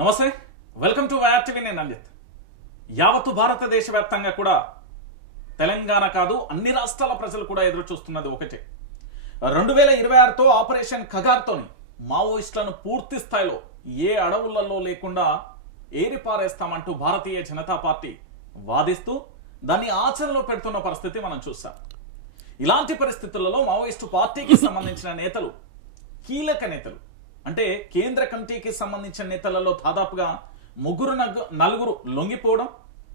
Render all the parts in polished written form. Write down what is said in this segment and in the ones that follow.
నమస్తే, welcome to YR TV. నేను రంజిత్. యావత్తు భారతదేశ వ్యాప్తంగా కూడా తెలంగాణ కాదు అన్ని రాష్ట్రాల ప్రజలు కూడా ఎదురు చూస్తున్నది ఒకటే. 2026తో ఆపరేషన్ ఖగార్తోని మావోయిస్టులను పూర్తి స్థాయిలో ఏ అడవులలో లేకుండా ఏరిపారేస్తామంటూ భారతీయ జనతా పార్టీ వాదిస్తూ దాన్ని ఆచరణలో పెడుతున్న పరిస్థితి మనం చూసాం. ఇలాంటి పరిస్థితులలో మావోయిస్టు పార్టీకి సంబంధించిన నేతలు, కీలక నేతలు అంటే కేంద్ర కమిటీకి సంబంధించిన నేతలలో దాదాపుగా నలుగురు లొంగిపోవడం,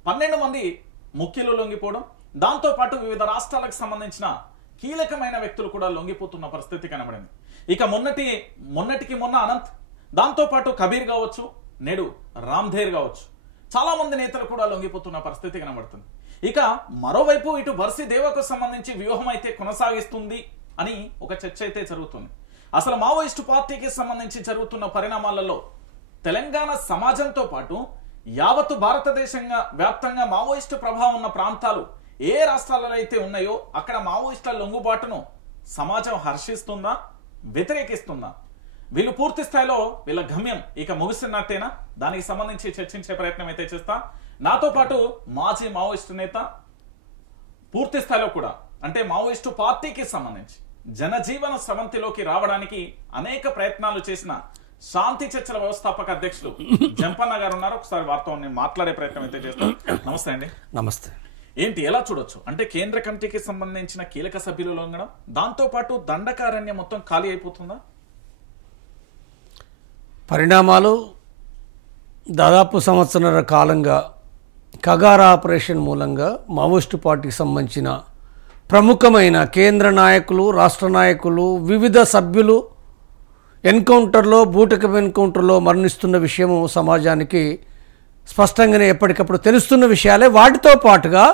12 మంది ముఖ్యులు లొంగిపోవడం, దాంతో పాటు వివిధ రాష్ట్రాలకు సంబంధించిన కీలకమైన వ్యక్తులు కూడా లొంగిపోతున్న పరిస్థితి కనబడింది. ఇక మొన్నటికి మొన్న అనంత్, దాంతో పాటు కబీర్ కావచ్చు, నేడు రామ్ధేర్ కావచ్చు, చాలా మంది నేతలు కూడా లొంగిపోతున్న పరిస్థితి కనబడుతుంది. ఇక మరోవైపు ఇటు బర్సి దేవకు సంబంధించి వ్యూహం అయితే కొనసాగిస్తుంది అని ఒక చర్చ అయితే జరుగుతుంది. అసలు మావోయిస్టు పార్టీకి సంబంధించి జరుగుతున్న పరిణామాలలో తెలంగాణ సమాజంతో పాటు యావత్తు భారతదేశంగా వ్యాప్తంగా మావోయిస్టు ప్రభావం ఉన్న ప్రాంతాలు ఏ రాష్ట్రాలలో అయితే ఉన్నాయో అక్కడ మావోయిస్టుల లొంగుబాటును సమాజం హర్షిస్తుందా, వ్యతిరేకిస్తుందా? వీళ్ళు పూర్తి స్థాయిలో వీళ్ళ గమ్యం ఇక ముగిసినట్టేనా? దానికి సంబంధించి చర్చించే ప్రయత్నం అయితే చేస్తా. నాతో పాటు మాజీ మావోయిస్టు నేత, పూర్తి స్థాయిలో కూడా అంటే మావోయిస్టు పార్టీకి సంబంధించి జనజీవన స్రవంతిలోకి రావడానికి అనేక ప్రయత్నాలు చేసిన శాంతి చర్చల వ్యవస్థాపక అధ్యక్షులు జంపన్న గారు ఉన్నారు. ఒకసారి వారితో నేను మాట్లాడే ప్రయత్నం అయితే చేస్తాను. నమస్తే అండి. నమస్తే. ఏంటి, ఎలా చూడొచ్చు అంటే కేంద్ర కమిటీకి సంబంధించిన కీలక సభ్యులు లొంగడం, దాంతో పాటు దండకారణ్యం మొత్తం ఖాళీ అయిపోతుందా? పరిణామాలు దాదాపు సంవత్సరాల కాలంగా ఖగార్ ఆపరేషన్ మూలంగా మావోయిస్టు పార్టీకి సంబంధించిన ప్రముఖమైన కేంద్ర నాయకులు, రాష్ట్ర నాయకులు, వివిధ సభ్యులు ఎన్కౌంటర్లో, బూటకపు ఎన్కౌంటర్లో మరణిస్తున్న విషయము సమాజానికి స్పష్టంగానే ఎప్పటికప్పుడు తెలుస్తున్న విషయాలే. వాటితో పాటుగా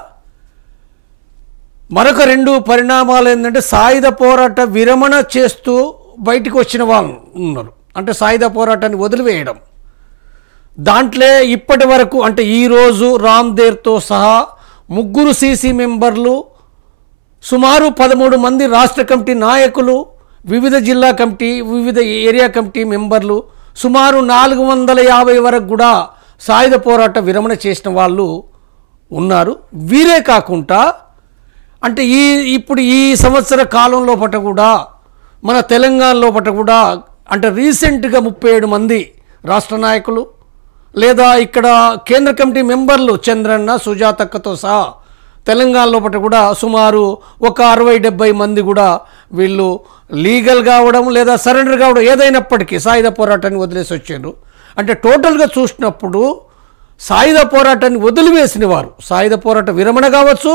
మరొక 2 పరిణామాలు ఏంటంటే సాయుధ పోరాట విరమణ చేస్తూ బయటికి వచ్చిన వాళ్ళు ఉన్నారు. అంటే సాయుధ పోరాటాన్ని వదిలివేయడం. దాంట్లో ఇప్పటి వరకు అంటే ఈరోజు రామ్ధేర్తో సహా 3 సీసీ మెంబర్లు, సుమారు 13 మంది రాష్ట్ర కమిటీ నాయకులు, వివిధ జిల్లా కమిటీ, వివిధ ఏరియా కమిటీ మెంబర్లు, సుమారు 450 వరకు కూడా సాయుధ పోరాట విరమణ చేసిన వాళ్ళు ఉన్నారు. వీరే కాకుండా అంటే ఇప్పుడు ఈ సంవత్సర కాలంలో పట కూడా మన తెలంగాణలో పట కూడా అంటే రీసెంట్గా 37 మంది రాష్ట్ర నాయకులు లేదా ఇక్కడ కేంద్ర కమిటీ మెంబర్లు చంద్రన్న, సుజాతక్కతో సహా తెలంగాణలో పట్ల కూడా సుమారు ఒక 60-70 మంది కూడా వీళ్ళు లీగల్ కావడం లేదా సరెండర్ కావడం ఏదైనప్పటికీ సాయుధ పోరాటాన్ని వదిలేసి వచ్చారు. అంటే టోటల్గా చూసినప్పుడు సాయుధ పోరాటాన్ని వదిలివేసిన వారు, సాయుధ పోరాట విరమణ కావచ్చు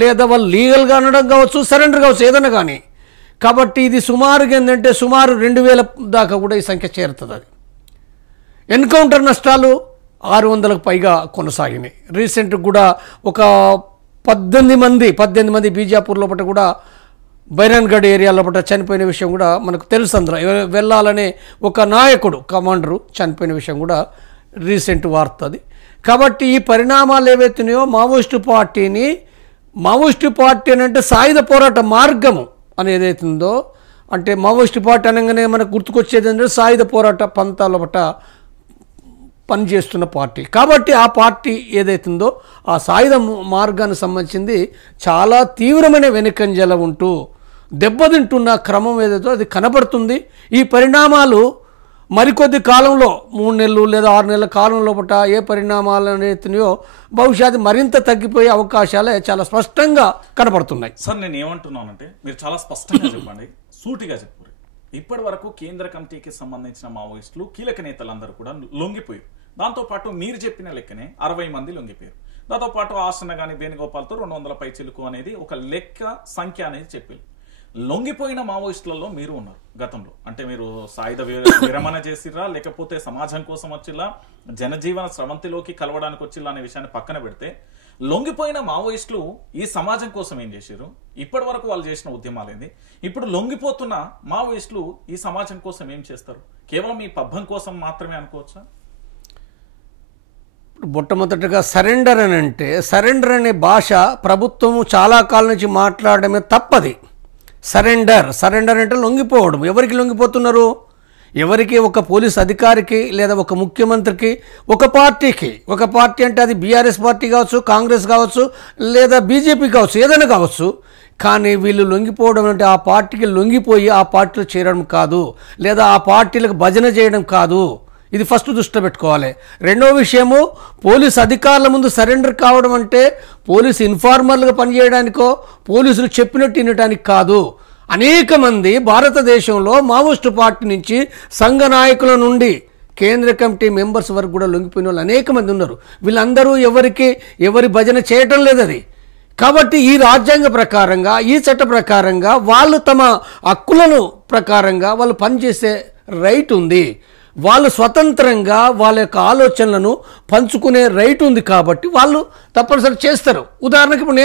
లేదా వాళ్ళు లీగల్గా అనడం కావచ్చు, సరెండర్ కావచ్చు, ఏదైనా కానీ. కాబట్టి ఇది సుమారుగా ఏంటంటే సుమారు 2000 దాకా కూడా ఈ సంఖ్య చేరుతుంది. అది ఎన్కౌంటర్ నష్టాలు 600కు పైగా కొనసాగినాయి. రీసెంట్గా కూడా ఒక 18 మంది బీజాపూర్ లోపల కూడా బైరాన్గఢ్ ఏరియా లోపల చనిపోయిన విషయం కూడా మనకు తెలుసు. అందరూ వెళ్ళాలనే ఒక నాయకుడు, కమాండరు చనిపోయిన విషయం కూడా రీసెంట్ వార్త అది. కాబట్టి ఈ పరిణామాలు ఏవైతున్నాయో మావోయిస్టు పార్టీ అని అంటే సాయుధ పోరాట మార్గము అని ఏదైతుందో అంటే మావోయిస్టు పార్టీ అనగానే మనకు గుర్తుకొచ్చేది ఏంటంటే సాయుధ పోరాట పంతాల పట్ల పనిచేస్తున్న పార్టీ. కాబట్టి ఆ పార్టీ ఏదైతుందో ఆ సాయుధ మార్గానికి సంబంధించింది చాలా తీవ్రమైన వెనుకంజల ఉంటూ దెబ్బతింటున్న క్రమం ఏదైతే అది కనబడుతుంది. ఈ పరిణామాలు మరికొద్ది కాలంలో 3 నెలలు లేదా 6 నెలల కాలంలో పట్ల ఏ పరిణామాలు అనేతున్నాయో బహుశా అది మరింత తగ్గిపోయే అవకాశాలే చాలా స్పష్టంగా కనబడుతున్నాయి. సార్, నేను ఏమంటున్నానంటే మీరు చాలా స్పష్టంగా చెప్పండి, సూటిగా చెప్పారు. ఇప్పటి వరకు కేంద్ర కమిటీకి సంబంధించిన మావోయిస్టులు కీలక నేతలందరూ కూడా లొంగిపోయారు. దాంతోపాటు మీరు చెప్పిన లెక్కనే 60 మంది లొంగిపోయారు. దాంతోపాటు ఆసన కానీ వేణుగోపాల్తో 200 పైచిలుకు అనేది ఒక లెక్క సంఖ్య అనేది చెప్పారు. లొంగిపోయిన మావోయిస్టులలో మీరు ఉన్నారు గతంలో. అంటే మీరు సాయుధ విరమణ చేసిర్రా, లేకపోతే సమాజం కోసం వచ్చిల్లా, జనజీవన స్రవంతిలోకి కలవడానికి వచ్చిల్లా అనే విషయాన్ని పక్కన పెడితే లొంగిపోయిన మావోయిస్టులు ఈ సమాజం కోసం ఏం చేశారు? ఇప్పటి వరకు వాళ్ళు చేసిన ఉద్యమాలు ఏంది? ఇప్పుడు లొంగిపోతున్న మావోయిస్టులు ఈ సమాజం కోసం ఏం చేస్తారు? కేవలం ఈ పబ్బం కోసం మాత్రమే అనుకోవచ్చా? మొట్టమొదటిగా సరెండర్ అని అంటే సరెండర్ అనే భాష ప్రభుత్వము చాలా కాలం నుంచి మాట్లాడమే తప్పది. సరెండర్ అంటే లొంగిపోవడం. ఎవరికి లొంగిపోతున్నారు? ఎవరికి ఒక పోలీస్ అధికారికి లేదా ఒక ముఖ్యమంత్రికి ఒక పార్టీ అంటే అది బీఆర్ఎస్ పార్టీ కావచ్చు, కాంగ్రెస్ కావచ్చు, లేదా బీజేపీ కావచ్చు, ఏదైనా కావచ్చు. కానీ వీళ్ళు లొంగిపోవడం అంటే ఆ పార్టీకి లొంగిపోయి ఆ పార్టీలో చేరడం కాదు, లేదా ఆ పార్టీలకు భజన చేయడం కాదు. ఇది ఫస్ట్ దృష్టిలో పెట్టుకోవాలి. రెండో విషయము, పోలీస్ అధికారుల ముందు సరెండర్ కావడం అంటే పోలీసు ఇన్ఫార్మర్లుగా పనిచేయడానికో పోలీసులు చెప్పినట్టు వినడానికి కాదు. అనేక మంది భారతదేశంలో మావోయిస్టు పార్టీ నుంచి సంఘ నాయకుల నుండి కేంద్ర కమిటీ మెంబర్స్ వరకు కూడా లొంగిపోయిన వాళ్ళు అనేక మంది ఉన్నారు. వీళ్ళందరూ ఎవరి భజన చేయటం లేదు అది. కాబట్టి ఈ రాజ్యాంగ ప్రకారంగా, ఈ చట్ట ప్రకారంగా వాళ్ళు తమ హక్కులను ప్రకారంగా వాళ్ళు పనిచేసే రైట్ ఉంది. వాళ్ళు స్వతంత్రంగా వాళ్ళ యొక్క ఆలోచనలను పంచుకునే రైట్ ఉంది. కాబట్టి వాళ్ళు తప్పనిసరి చేస్తారు. ఉదాహరణకి ఇప్పుడు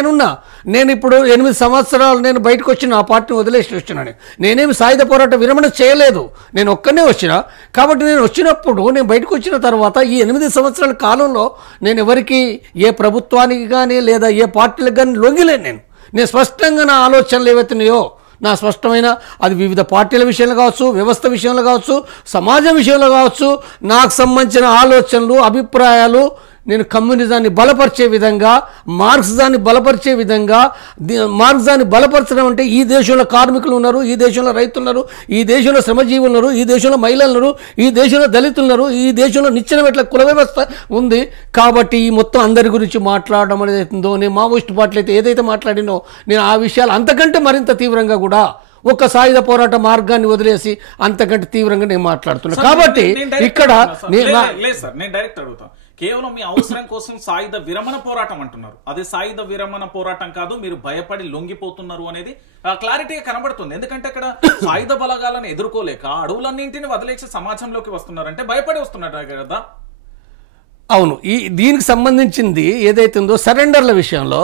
నేను ఇప్పుడు 8 సంవత్సరాలు నేను బయటకు వచ్చిన ఆ పార్టీని వదిలేసి వచ్చినాను. నేనేమి సాయుధ పోరాట విరమణ చేయలేదు, నేను ఒక్కనే వచ్చిన. కాబట్టి నేను వచ్చినప్పుడు, నేను బయటకు వచ్చిన తర్వాత ఈ 8 సంవత్సరాల కాలంలో నేను ఎవరికి, ఏ ప్రభుత్వానికి కానీ లేదా ఏ పార్టీలకు కానీ లొంగిలేను. నేను స్పష్టంగా నా ఆలోచనలు ఏవైతున్నాయో, నా స్పష్టమైన, అది వివిధ పార్టీల విషయంలో కావచ్చు, వ్యవస్థ విషయంలో కావచ్చు, సమాజం విషయంలో కావచ్చు, నాకు సంబంధించిన ఆలోచనలు, అభిప్రాయాలు నేను కమ్యూనిజాన్ని బలపరిచే విధంగా, మార్క్సిజాన్ని బలపరిచే విధంగా. మార్క్సిజాన్ని బలపరచడం అంటే ఈ దేశంలో కార్మికులు ఉన్నారు, ఈ దేశంలో రైతులు ఉన్నారు, ఈ దేశంలో శ్రమజీవులు ఉన్నారు, ఈ దేశంలో మహిళలు ఉన్నారు, ఈ దేశంలో దళితులు ఉన్నారు, ఈ దేశంలో నిచ్చెన మెట్ల కుల వ్యవస్థ ఉంది. కాబట్టి ఈ మొత్తం అందరి గురించి మాట్లాడడం అనేది అవుతుందో, నేను మావోయిస్ట్ పార్టీలు అయితే ఏదైతే మాట్లాడినో నేను ఆ విషయాలు అంతకంటే మరింత తీవ్రంగా కూడా ఒక సాయుధ పోరాట మార్గాన్ని వదిలేసి అంతకంటే తీవ్రంగా నేను మాట్లాడుతున్నాను. కాబట్టి ఇక్కడ లేదు సార్, నేను డైరెక్ట్ అడుగుతాను. కేవలం మీ అవసరం కోసం సాయుధ విరమణ పోరాటం అంటున్నారు. అది సాయుధ విరమణ పోరాటం కాదు, మీరు భయపడి లొంగిపోతున్నారు అనేది క్లారిటీగా కనబడుతుంది. ఎందుకంటే అక్కడ సాయుధ బలగాలను ఎదుర్కోలేక అడవులన్నింటిని వదిలేసి సమాజంలోకి వస్తున్నారంటే భయపడి వస్తున్నారు కదా. అవును, దీనికి సంబంధించింది ఏదైతే ఉందో సరెండర్ల విషయంలో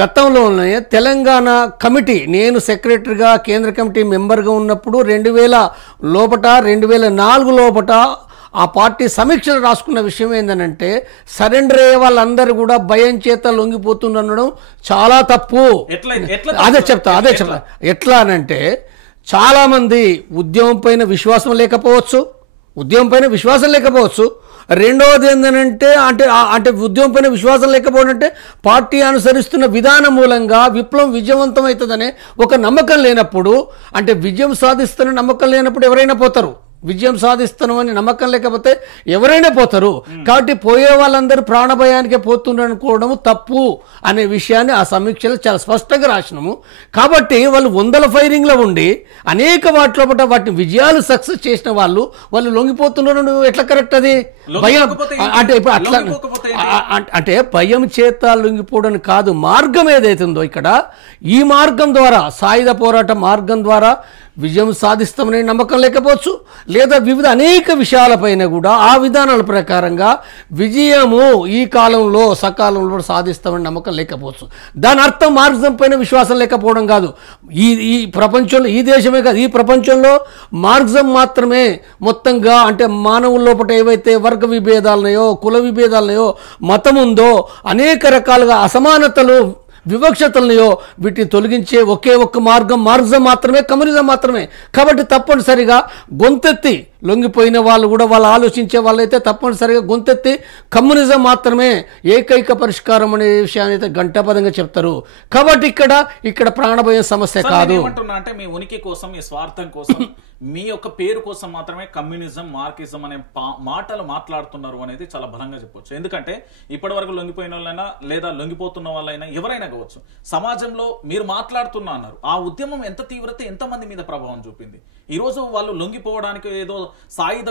గతంలోనే తెలంగాణ కమిటీ, నేను సెక్రటరీగా కేంద్ర కమిటీ మెంబర్గా ఉన్నప్పుడు 2004 లోపట ఆ పార్టీ సమీక్షలు రాసుకున్న విషయం ఏంటంటే, సరెండర్ అయ్యే వాళ్ళందరూ కూడా భయం చేత లొంగిపోతుండడం చాలా తప్పు. అదే చెప్తా. ఎట్లా అనంటే, చాలామంది ఉద్యమం పైన విశ్వాసం లేకపోవచ్చు. రెండవది ఏంటంటే, అంటే ఉద్యమం పైన విశ్వాసం లేకపోవడం అంటే పార్టీ అనుసరిస్తున్న విధానం మూలంగా విప్లవం విజయవంతం అవుతుందనే ఒక నమ్మకం లేనప్పుడు, అంటే విజయం సాధిస్తున్న నమ్మకం లేనప్పుడు ఎవరైనా పోతారు. విజయం సాధిస్తున్నామని నమ్మకం లేకపోతే ఎవరైనా పోతారు. కాబట్టి పోయే వాళ్ళందరూ ప్రాణభయానికే పోతుండనుకోవడం తప్పు అనే విషయాన్ని ఆ సమీక్షలో చాలా స్పష్టంగా రాసినాము. కాబట్టి వాళ్ళు 100 ఫైరింగ్లో ఉండి అనేక వాటిని విజయాలు సక్సెస్ చేసిన వాళ్ళు లొంగిపోతుండడం ఎట్లా కరెక్ట్? అది భయం అంటే ఇప్పుడు అట్లా అంటే భయం చేత లొంగిపోవడం కాదు. మార్గం ఏదైతుందో ఇక్కడ, ఈ మార్గం ద్వారా, సాయుధ పోరాట మార్గం ద్వారా విజయం సాధిస్తామనే నమ్మకం లేకపోవచ్చు, లేదా వివిధ అనేక విషయాలపైన కూడా ఆ విధానాల ప్రకారంగా విజయము ఈ కాలంలో సకాలంలో సాధిస్తామని నమ్మకం లేకపోవచ్చు. దాని అర్థం మార్క్సిజం పైన విశ్వాసం లేకపోవడం కాదు. ఈ ప్రపంచంలో, ఈ దేశమే కాదు, ఈ ప్రపంచంలో మార్క్సిజం మాత్రమే మొత్తంగా, అంటే మానవుల లోపల ఏవైతే వర్గ విభేదాలున్నాయో, కుల విభేదాలున్నాయో, మతం ఉందో, అనేక రకాలుగా అసమానతలు, వివక్షతలనియో, వీటిని తొలగించే ఒకే ఒక్క మార్గం మార్క్సిజం మాత్రమే, కమ్యూనిజం మాత్రమే. కాబట్టి తప్పనిసరిగా గొంతెత్తి లొంగిపోయిన వాళ్ళు కూడా, వాళ్ళు ఆలోచించే వాళ్ళైతే తప్పనిసరిగా గొంతెత్తి కమ్యూనిజం మాత్రమే ఏకైక పరిష్కారం అనే విషయాన్ని అయితే గంటాపదంగా చెప్తారు. కాబట్టి ఇక్కడ ప్రాణభయం సమస్య కాదు. అంటే మీ ఉనికి కోసం, మీ స్వార్థం కోసం, మీ యొక్క పేరు కోసం మాత్రమే కమ్యూనిజం, మార్క్సిజం అనే మాటలు మాట్లాడుతున్నారు అనేది చాలా బలంగా చెప్పొచ్చు. ఎందుకంటే ఇప్పటి వరకు లొంగిపోయిన వాళ్ళైనా లేదా లొంగిపోతున్న వాళ్ళైనా ఎవరైనా కావచ్చు, సమాజంలో మీరు మాట్లాడుతున్నా అన్నారు. ఆ ఉద్యమం ఎంత తీవ్రత, ఎంతమంది మీద ప్రభావం చూపింది. ఈ రోజు వాళ్ళు లొంగిపోవడానికి ఏదో సాయుధ